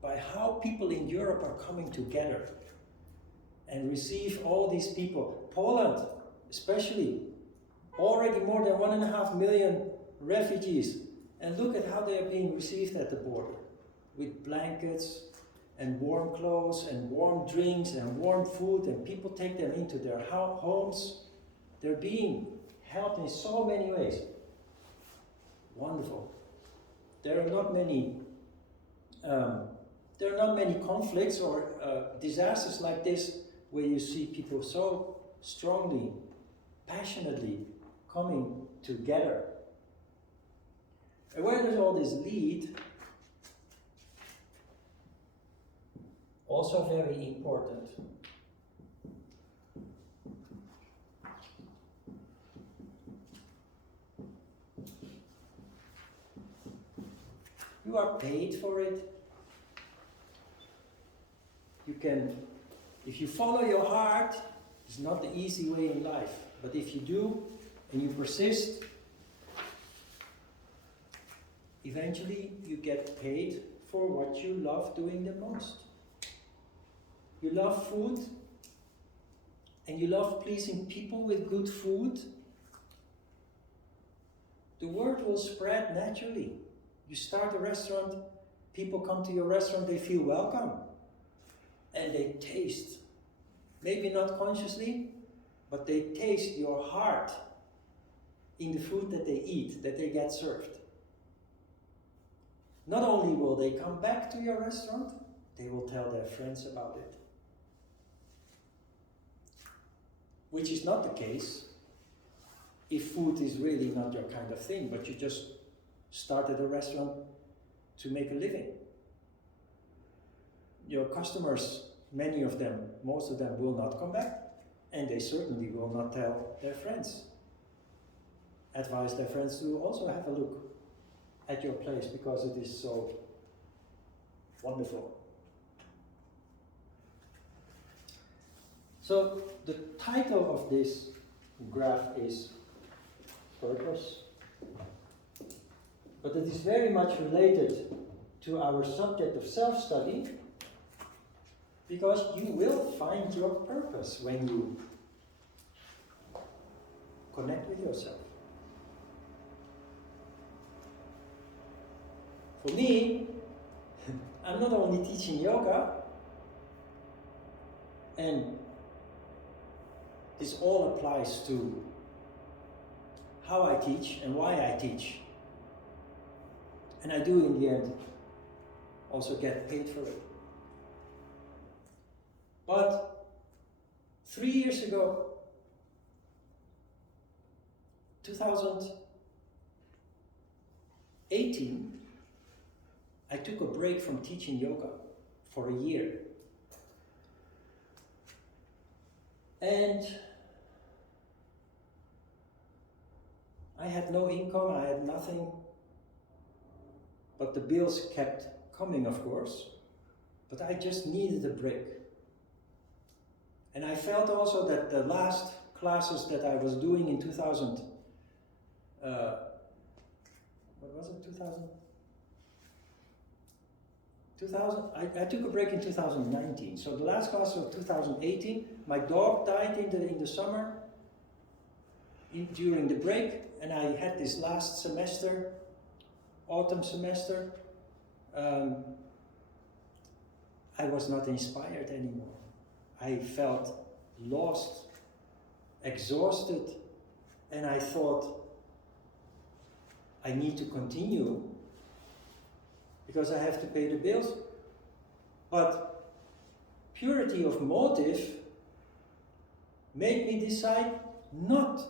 by how people in Europe are coming together and receive all these people. Poland, especially, already more than 1.5 million refugees. And look at how they are being received at the border, with blankets and warm clothes and warm drinks and warm food, and people take them into their homes. They're being helped in so many ways. Wonderful. There are not many conflicts or disasters like this where you see people so strongly, passionately coming together. And where does all this lead? Also very important. You are paid for it. You can, if you follow your heart, it's not the easy way in life. But if you do, and you persist, eventually you get paid for what you love doing the most. You love food, and you love pleasing people with good food. The word will spread naturally. You start a restaurant, people come to your restaurant, they feel welcome. And they taste, maybe not consciously, but they taste your heart in the food that they eat, that they get served. Not only will they come back to your restaurant, they will tell their friends about it. Which is not the case if food is really not your kind of thing, but you just started a restaurant to make a living. Your customers, many of them, most of them will not come back, and they certainly will not tell their friends. Advise their friends to also have a look at your place because it is so wonderful. So the title of this graph is Purpose, but it is very much related to our subject of self-study, because you will find your purpose when you connect with yourself. For me, I'm not only teaching yoga, and this all applies to how I teach and why I teach. And I do in the end also get paid for it. But 3 years ago, 2018, I took a break from teaching yoga for a year. And I had no income, I had nothing, but the bills kept coming, of course. But I just needed a break. And I felt also that the last classes that I was doing in 2000, what was it, 2000? I took a break in 2019. So the last class of 2018, my dog died in the summer, during the break, and I had this last semester, autumn semester. I was not inspired anymore. I felt lost, exhausted, and I thought, I need to continue because I have to pay the bills. But purity of motive made me decide not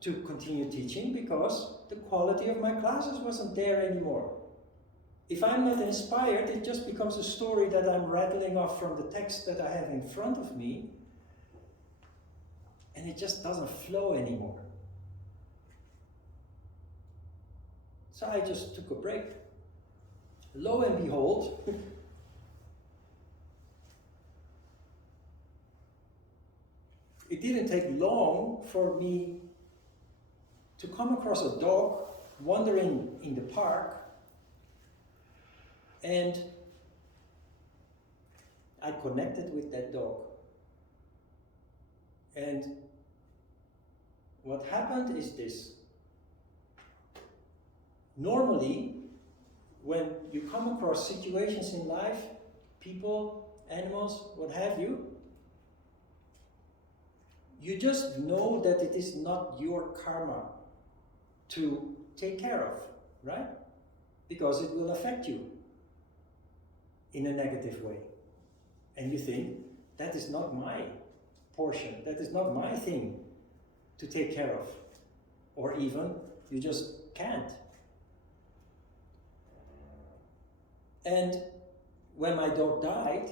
to continue teaching because the quality of my classes wasn't there anymore. If I'm not inspired, it just becomes a story that I'm rattling off from the text that I have in front of me, and it just doesn't flow anymore. So I just took a break. Lo and behold, it didn't take long for me to come across a dog wandering in the park, and I connected with that dog. And what happened is this. Normally, when you come across situations in life, people, animals, what have you, you just know that it is not your karma to take care of, right? Because it will affect you in a negative way. And you think, that is not my portion, that is not my thing to take care of. Or even, you just can't. And when my dog died,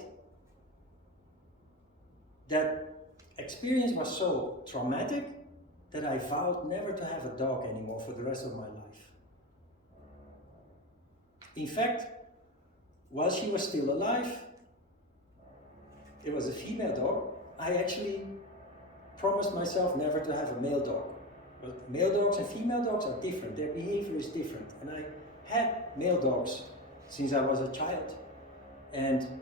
that experience was so traumatic that I vowed never to have a dog anymore for the rest of my life. In fact, while she was still alive, it was a female dog, I actually promised myself never to have a male dog. But male dogs and female dogs are different, their behavior is different. And I had male dogs since I was a child. And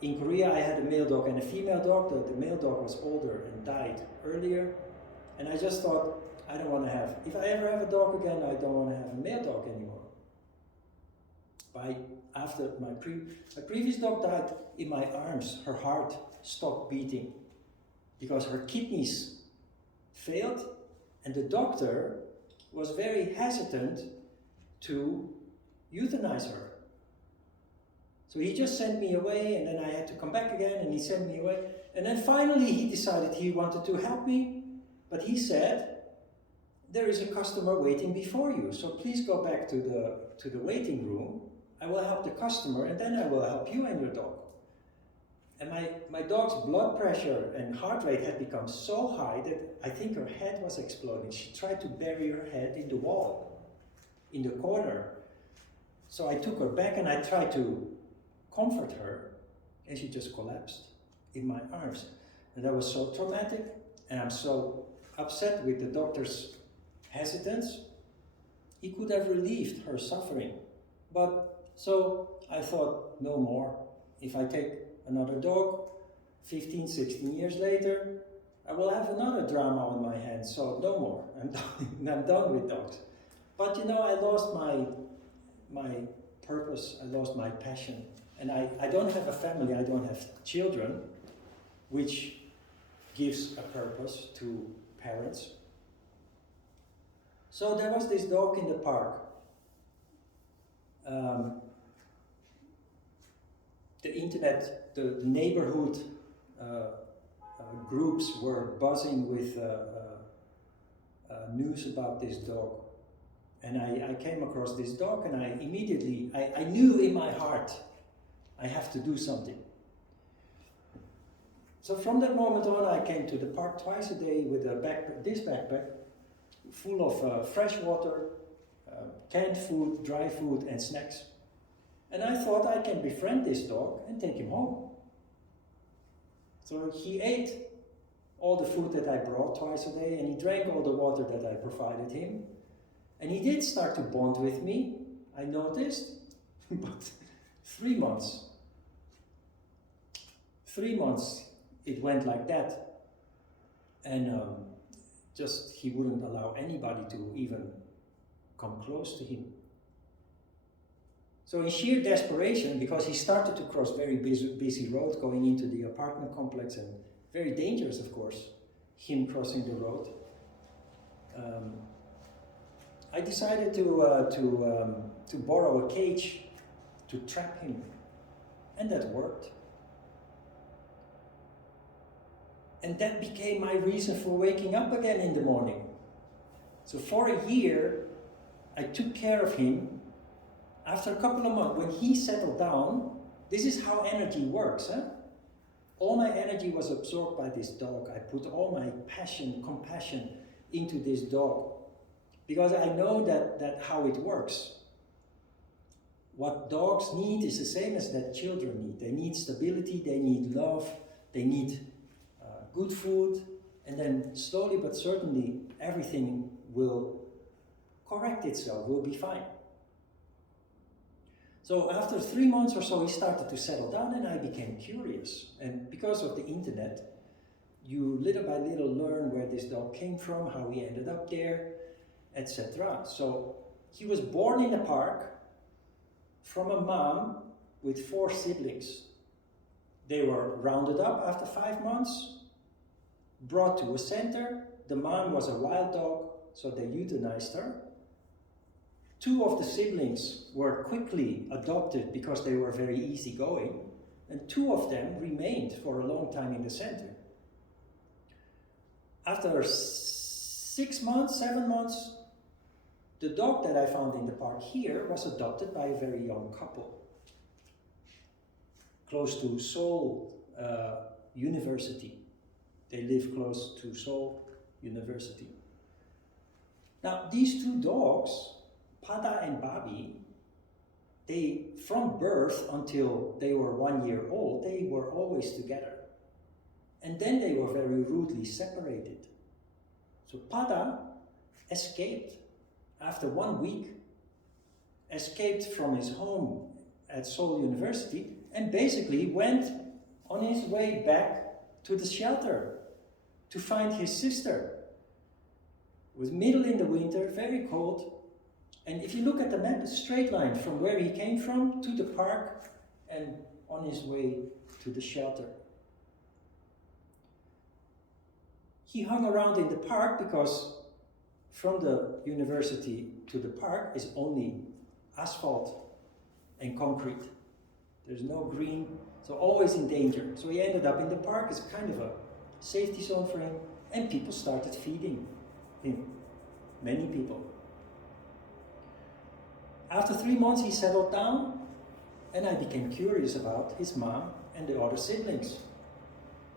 in Korea I had a male dog and a female dog. The male dog was older and died earlier. And I just thought, I don't want to have, if I ever have a dog again, I don't want to have a male dog anymore. After my previous dog died in my arms, her heart stopped beating because her kidneys failed, and the doctor was very hesitant to euthanize her. So he just sent me away, and then I had to come back again, and he sent me away. And then finally he decided he wanted to help me, but he said, there is a customer waiting before you, so please go back to the waiting room. I will help the customer, and then I will help you and your dog. And my dog's blood pressure and heart rate had become so high that I think her head was exploding. She tried to bury her head in the wall, in the corner. So I took her back and I tried to comfort her, and she just collapsed in my arms. And that was so traumatic, and I'm so upset with the doctor's hesitance. He could have relieved her suffering. But so I thought, no more. If I take another dog, 15, 16 years later, I will have another drama on my hands, so no more. I'm done with dogs. But you know, I lost my purpose, I lost my passion. And I don't have a family, I don't have children, which gives a purpose to parents. So there was this dog in the park. The internet, the neighborhood groups were buzzing with news about this dog. And I came across this dog, and I immediately, I knew in my heart, I have to do something. So from that moment on, I came to the park twice a day with a backpack, this backpack, full of fresh water, canned food, dry food, and snacks. And I thought I can befriend this dog and take him home. So he ate all the food that I brought twice a day, and he drank all the water that I provided him. And he did start to bond with me, I noticed, but 3 months it went like that. And just he wouldn't allow anybody to even come close to him. So in sheer desperation, because he started to cross very busy road going into the apartment complex, and very dangerous, of course, him crossing the road, I decided to borrow a cage to trap him, and that worked. And that became my reason for waking up again in the morning. So for a year, I took care of him. After a couple of months, when he settled down, this is how energy works. All my energy was absorbed by this dog. I put all my passion, compassion into this dog. Because I know that how it works. What dogs need is the same as that children need. They need stability, they need love, they need good food, and then slowly but certainly everything will correct itself, will be fine. So after 3 months or so, he started to settle down and I became curious. And because of the internet, you little by little learn where this dog came from, how he ended up there, etc. So he was born in a park from a mom with 4 siblings. They were rounded up after 5 months, brought to a center. The mom was a wild dog, so they euthanized her. 2 of the siblings were quickly adopted because they were very easygoing, and 2 of them remained for a long time in the center. After 6 months, 7 months, the dog that I found in the park here was adopted by a very young couple, close to Seoul University. They live close to Seoul University. Now, these 2 dogs, Pada and Babi, they, from birth until they were 1 year old, they were always together. And then they were very rudely separated. So Pada escaped after 1 week, escaped from his home at Seoul University and basically went on his way back to the shelter to find his sister. It was middle in the winter, very cold. And if you look at the map, a straight line from where he came from to the park and on his way to the shelter. He hung around in the park because from the university to the park is only asphalt and concrete. There's no green, so always in danger. So he ended up in the park as kind of a safety zone for him, and people started feeding him, many people. After 3 months he settled down, and I became curious about his mom and the other siblings.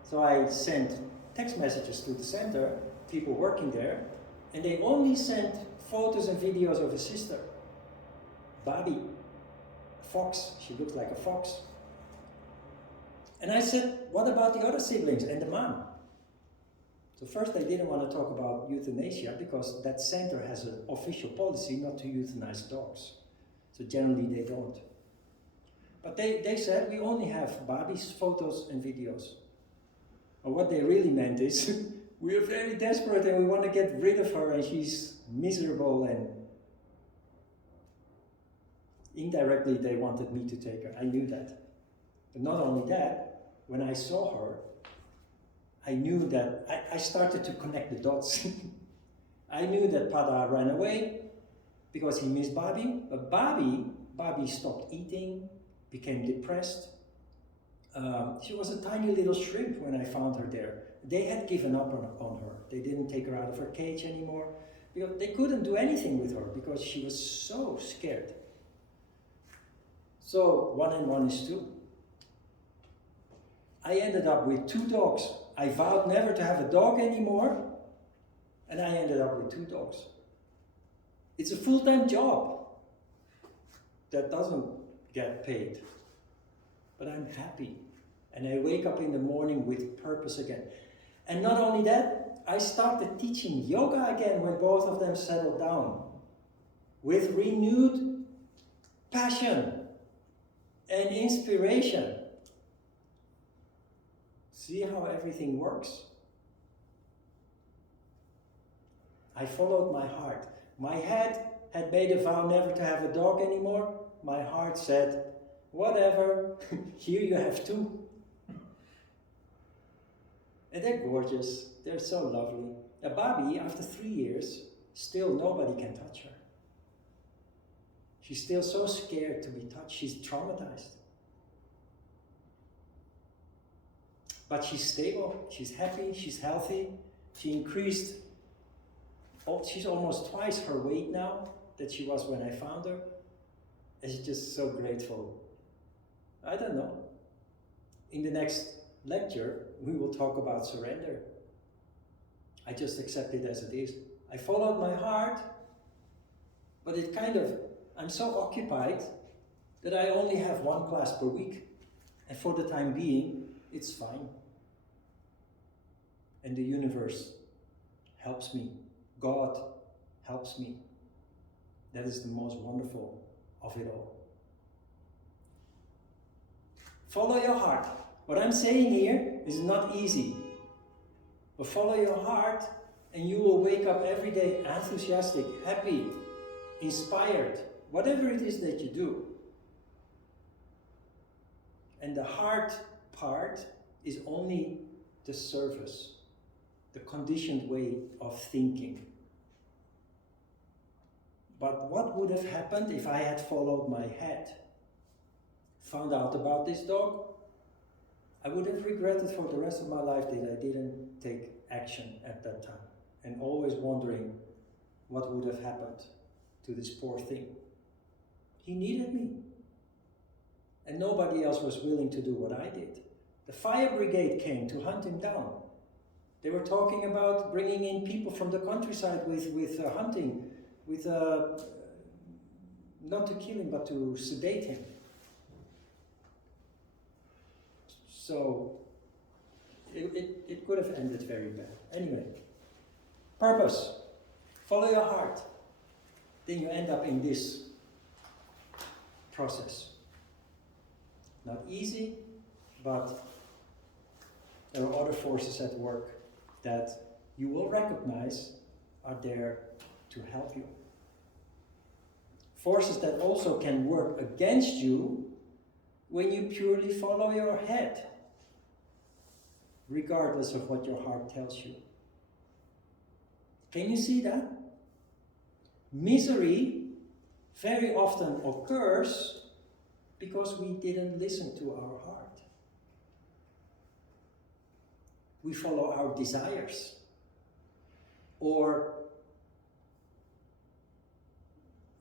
So I sent text messages to the center, people working there, and they only sent photos and videos of his sister, Babi, a fox. She looked like a fox. And I said, what about the other siblings and the mom? So first they didn't want to talk about euthanasia because that center has an official policy not to euthanize dogs. So generally they don't. But they said, we only have Babi's photos and videos. Or what they really meant is, we are very desperate and we want to get rid of her and she's miserable, and indirectly they wanted me to take her. I knew that. But not only that, when I saw her, I knew that I started to connect the dots. I knew that Pada ran away because he missed Babi, but Babi stopped eating, became depressed. She was a tiny little shrimp when I found her there. They had given up on her. They didn't take her out of her cage anymore because they couldn't do anything with her because she was so scared. So 1 and 1 is 2. I ended up with 2 dogs. I vowed never to have a dog anymore, and I ended up with 2 dogs. It's a full-time job that doesn't get paid, but I'm happy. And I wake up in the morning with purpose again. And not only that, I started teaching yoga again when both of them settled down, with renewed passion and inspiration. See how everything works? I followed my heart. My head had made a vow never to have a dog anymore. My heart said, whatever, here you have 2. And they're gorgeous. They're so lovely. A Babi, after 3 years, still nobody can touch her. She's still so scared to be touched. She's traumatized. But she's stable, she's happy, she's healthy. She increased, she's almost twice her weight now that she was when I found her. And she's just so grateful. I don't know. In the next lecture, we will talk about surrender. I just accept it as it is. I followed my heart, but I'm so occupied that I only have one class per week. And for the time being, it's fine. And the universe helps me. God helps me. That is the most wonderful of it all. Follow your heart. What I'm saying here is not easy. But follow your heart and you will wake up every day enthusiastic, happy, inspired, whatever it is that you do. And the heart part is only the surface, the conditioned way of thinking. But what would have happened if I had followed my head? Found out about this dog? I would have regretted for the rest of my life that I didn't take action at that time. And always wondering what would have happened to this poor thing. He needed me. And nobody else was willing to do what I did. The fire brigade came to hunt him down. They were talking about bringing in people from the countryside with hunting, with not to kill him, but to sedate him. So it could have ended very bad. Anyway, purpose. Follow your heart. Then you end up in this process. Not easy, but there are other forces at work that you will recognize are there to help you. Forces that also can work against you when you purely follow your head, regardless of what your heart tells you. Can you see that? Misery very often occurs because we didn't listen to our heart. We follow our desires. Or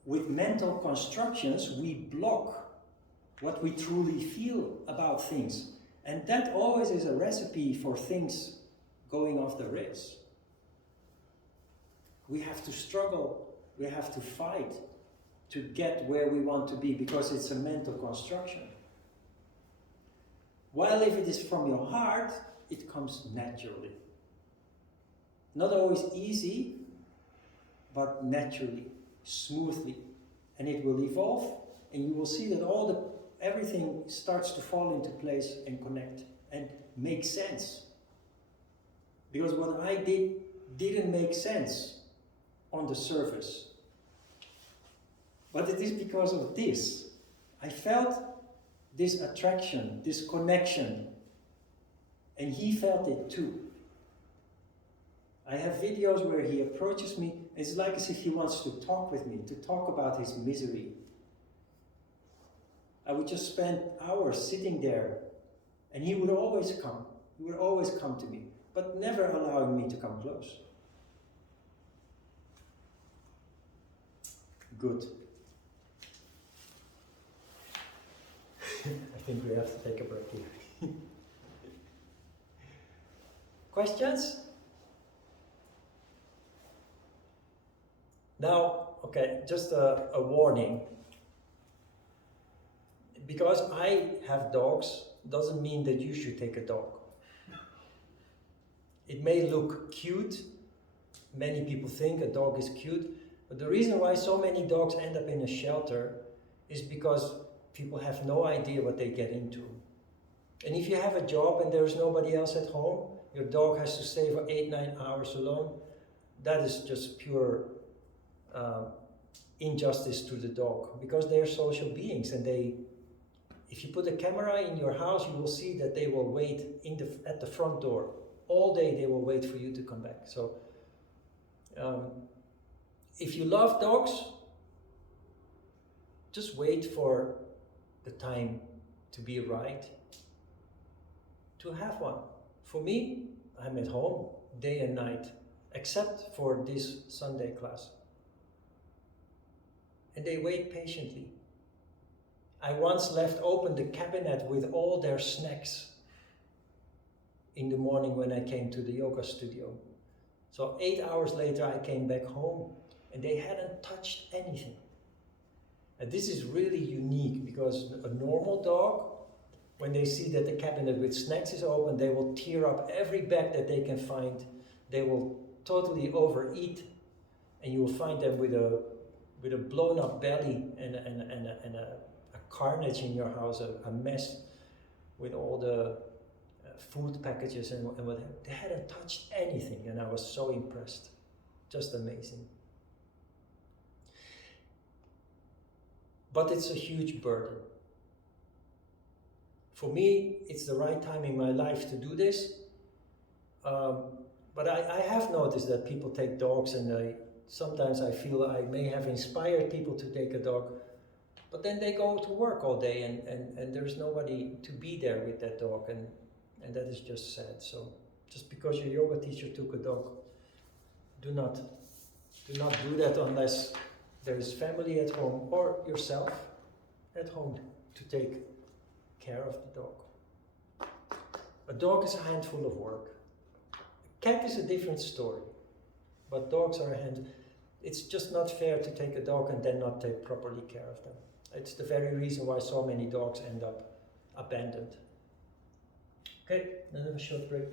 with mental constructions, we block what we truly feel about things. And that always is a recipe for things going off the rails. We have to struggle, we have to fight to get where we want to be because it's a mental construction. While if it is from your heart, it comes naturally. Not always easy, but naturally, smoothly. And it will evolve, and you will see that everything starts to fall into place and connect and make sense. Because what I did didn't make sense on the surface. But it is because of this. I felt this attraction, this connection, and he felt it too. I have videos where he approaches me. It's like as if he wants to talk with me, to talk about his misery. I would just spend hours sitting there, and he would always come. He would always come to me, but never allowing me to come close. Good. I think we have to take a break here. Questions? Now, okay, just a warning. Because I have dogs, doesn't mean that you should take a dog. It may look cute. Many people think a dog is cute. But the reason why so many dogs end up in a shelter is because people have no idea what they get into. And if you have a job and there's nobody else at home, your dog has to stay for 8-9 hours alone, that is just pure injustice to the dog, because they're social beings, and if you put a camera in your house, you will see that they will wait at the front door all day. They will wait for you to come back. So if you love dogs, just wait for the time to be right to have one. For me, I'm at home day and night, except for this Sunday class. And they wait patiently. I once left open the cabinet with all their snacks in the morning when I came to the yoga studio. So 8 hours later I came back home and they hadn't touched anything. And this is really unique because a normal dog, when they see that the cabinet with snacks is open, they will tear up every bag that they can find. They will totally overeat, and you will find them with a blown up belly and a carnage in your house, a mess with all the food packages and what. They hadn't touched anything, and I was so impressed. Just amazing. But it's a huge burden. For me, it's the right time in my life to do this. But I have noticed that people take dogs, and sometimes I feel I may have inspired people to take a dog, but then they go to work all day and there's nobody to be there with that dog, and that is just sad. So just because your yoga teacher took a dog, do not do that unless there is family at home or yourself at home to take care of the dog. A dog is a handful of work. A cat is a different story, but dogs are a hand. It's just not fair to take a dog and then not take properly care of them. It's the very reason why so many dogs end up abandoned. Okay, then have a short break.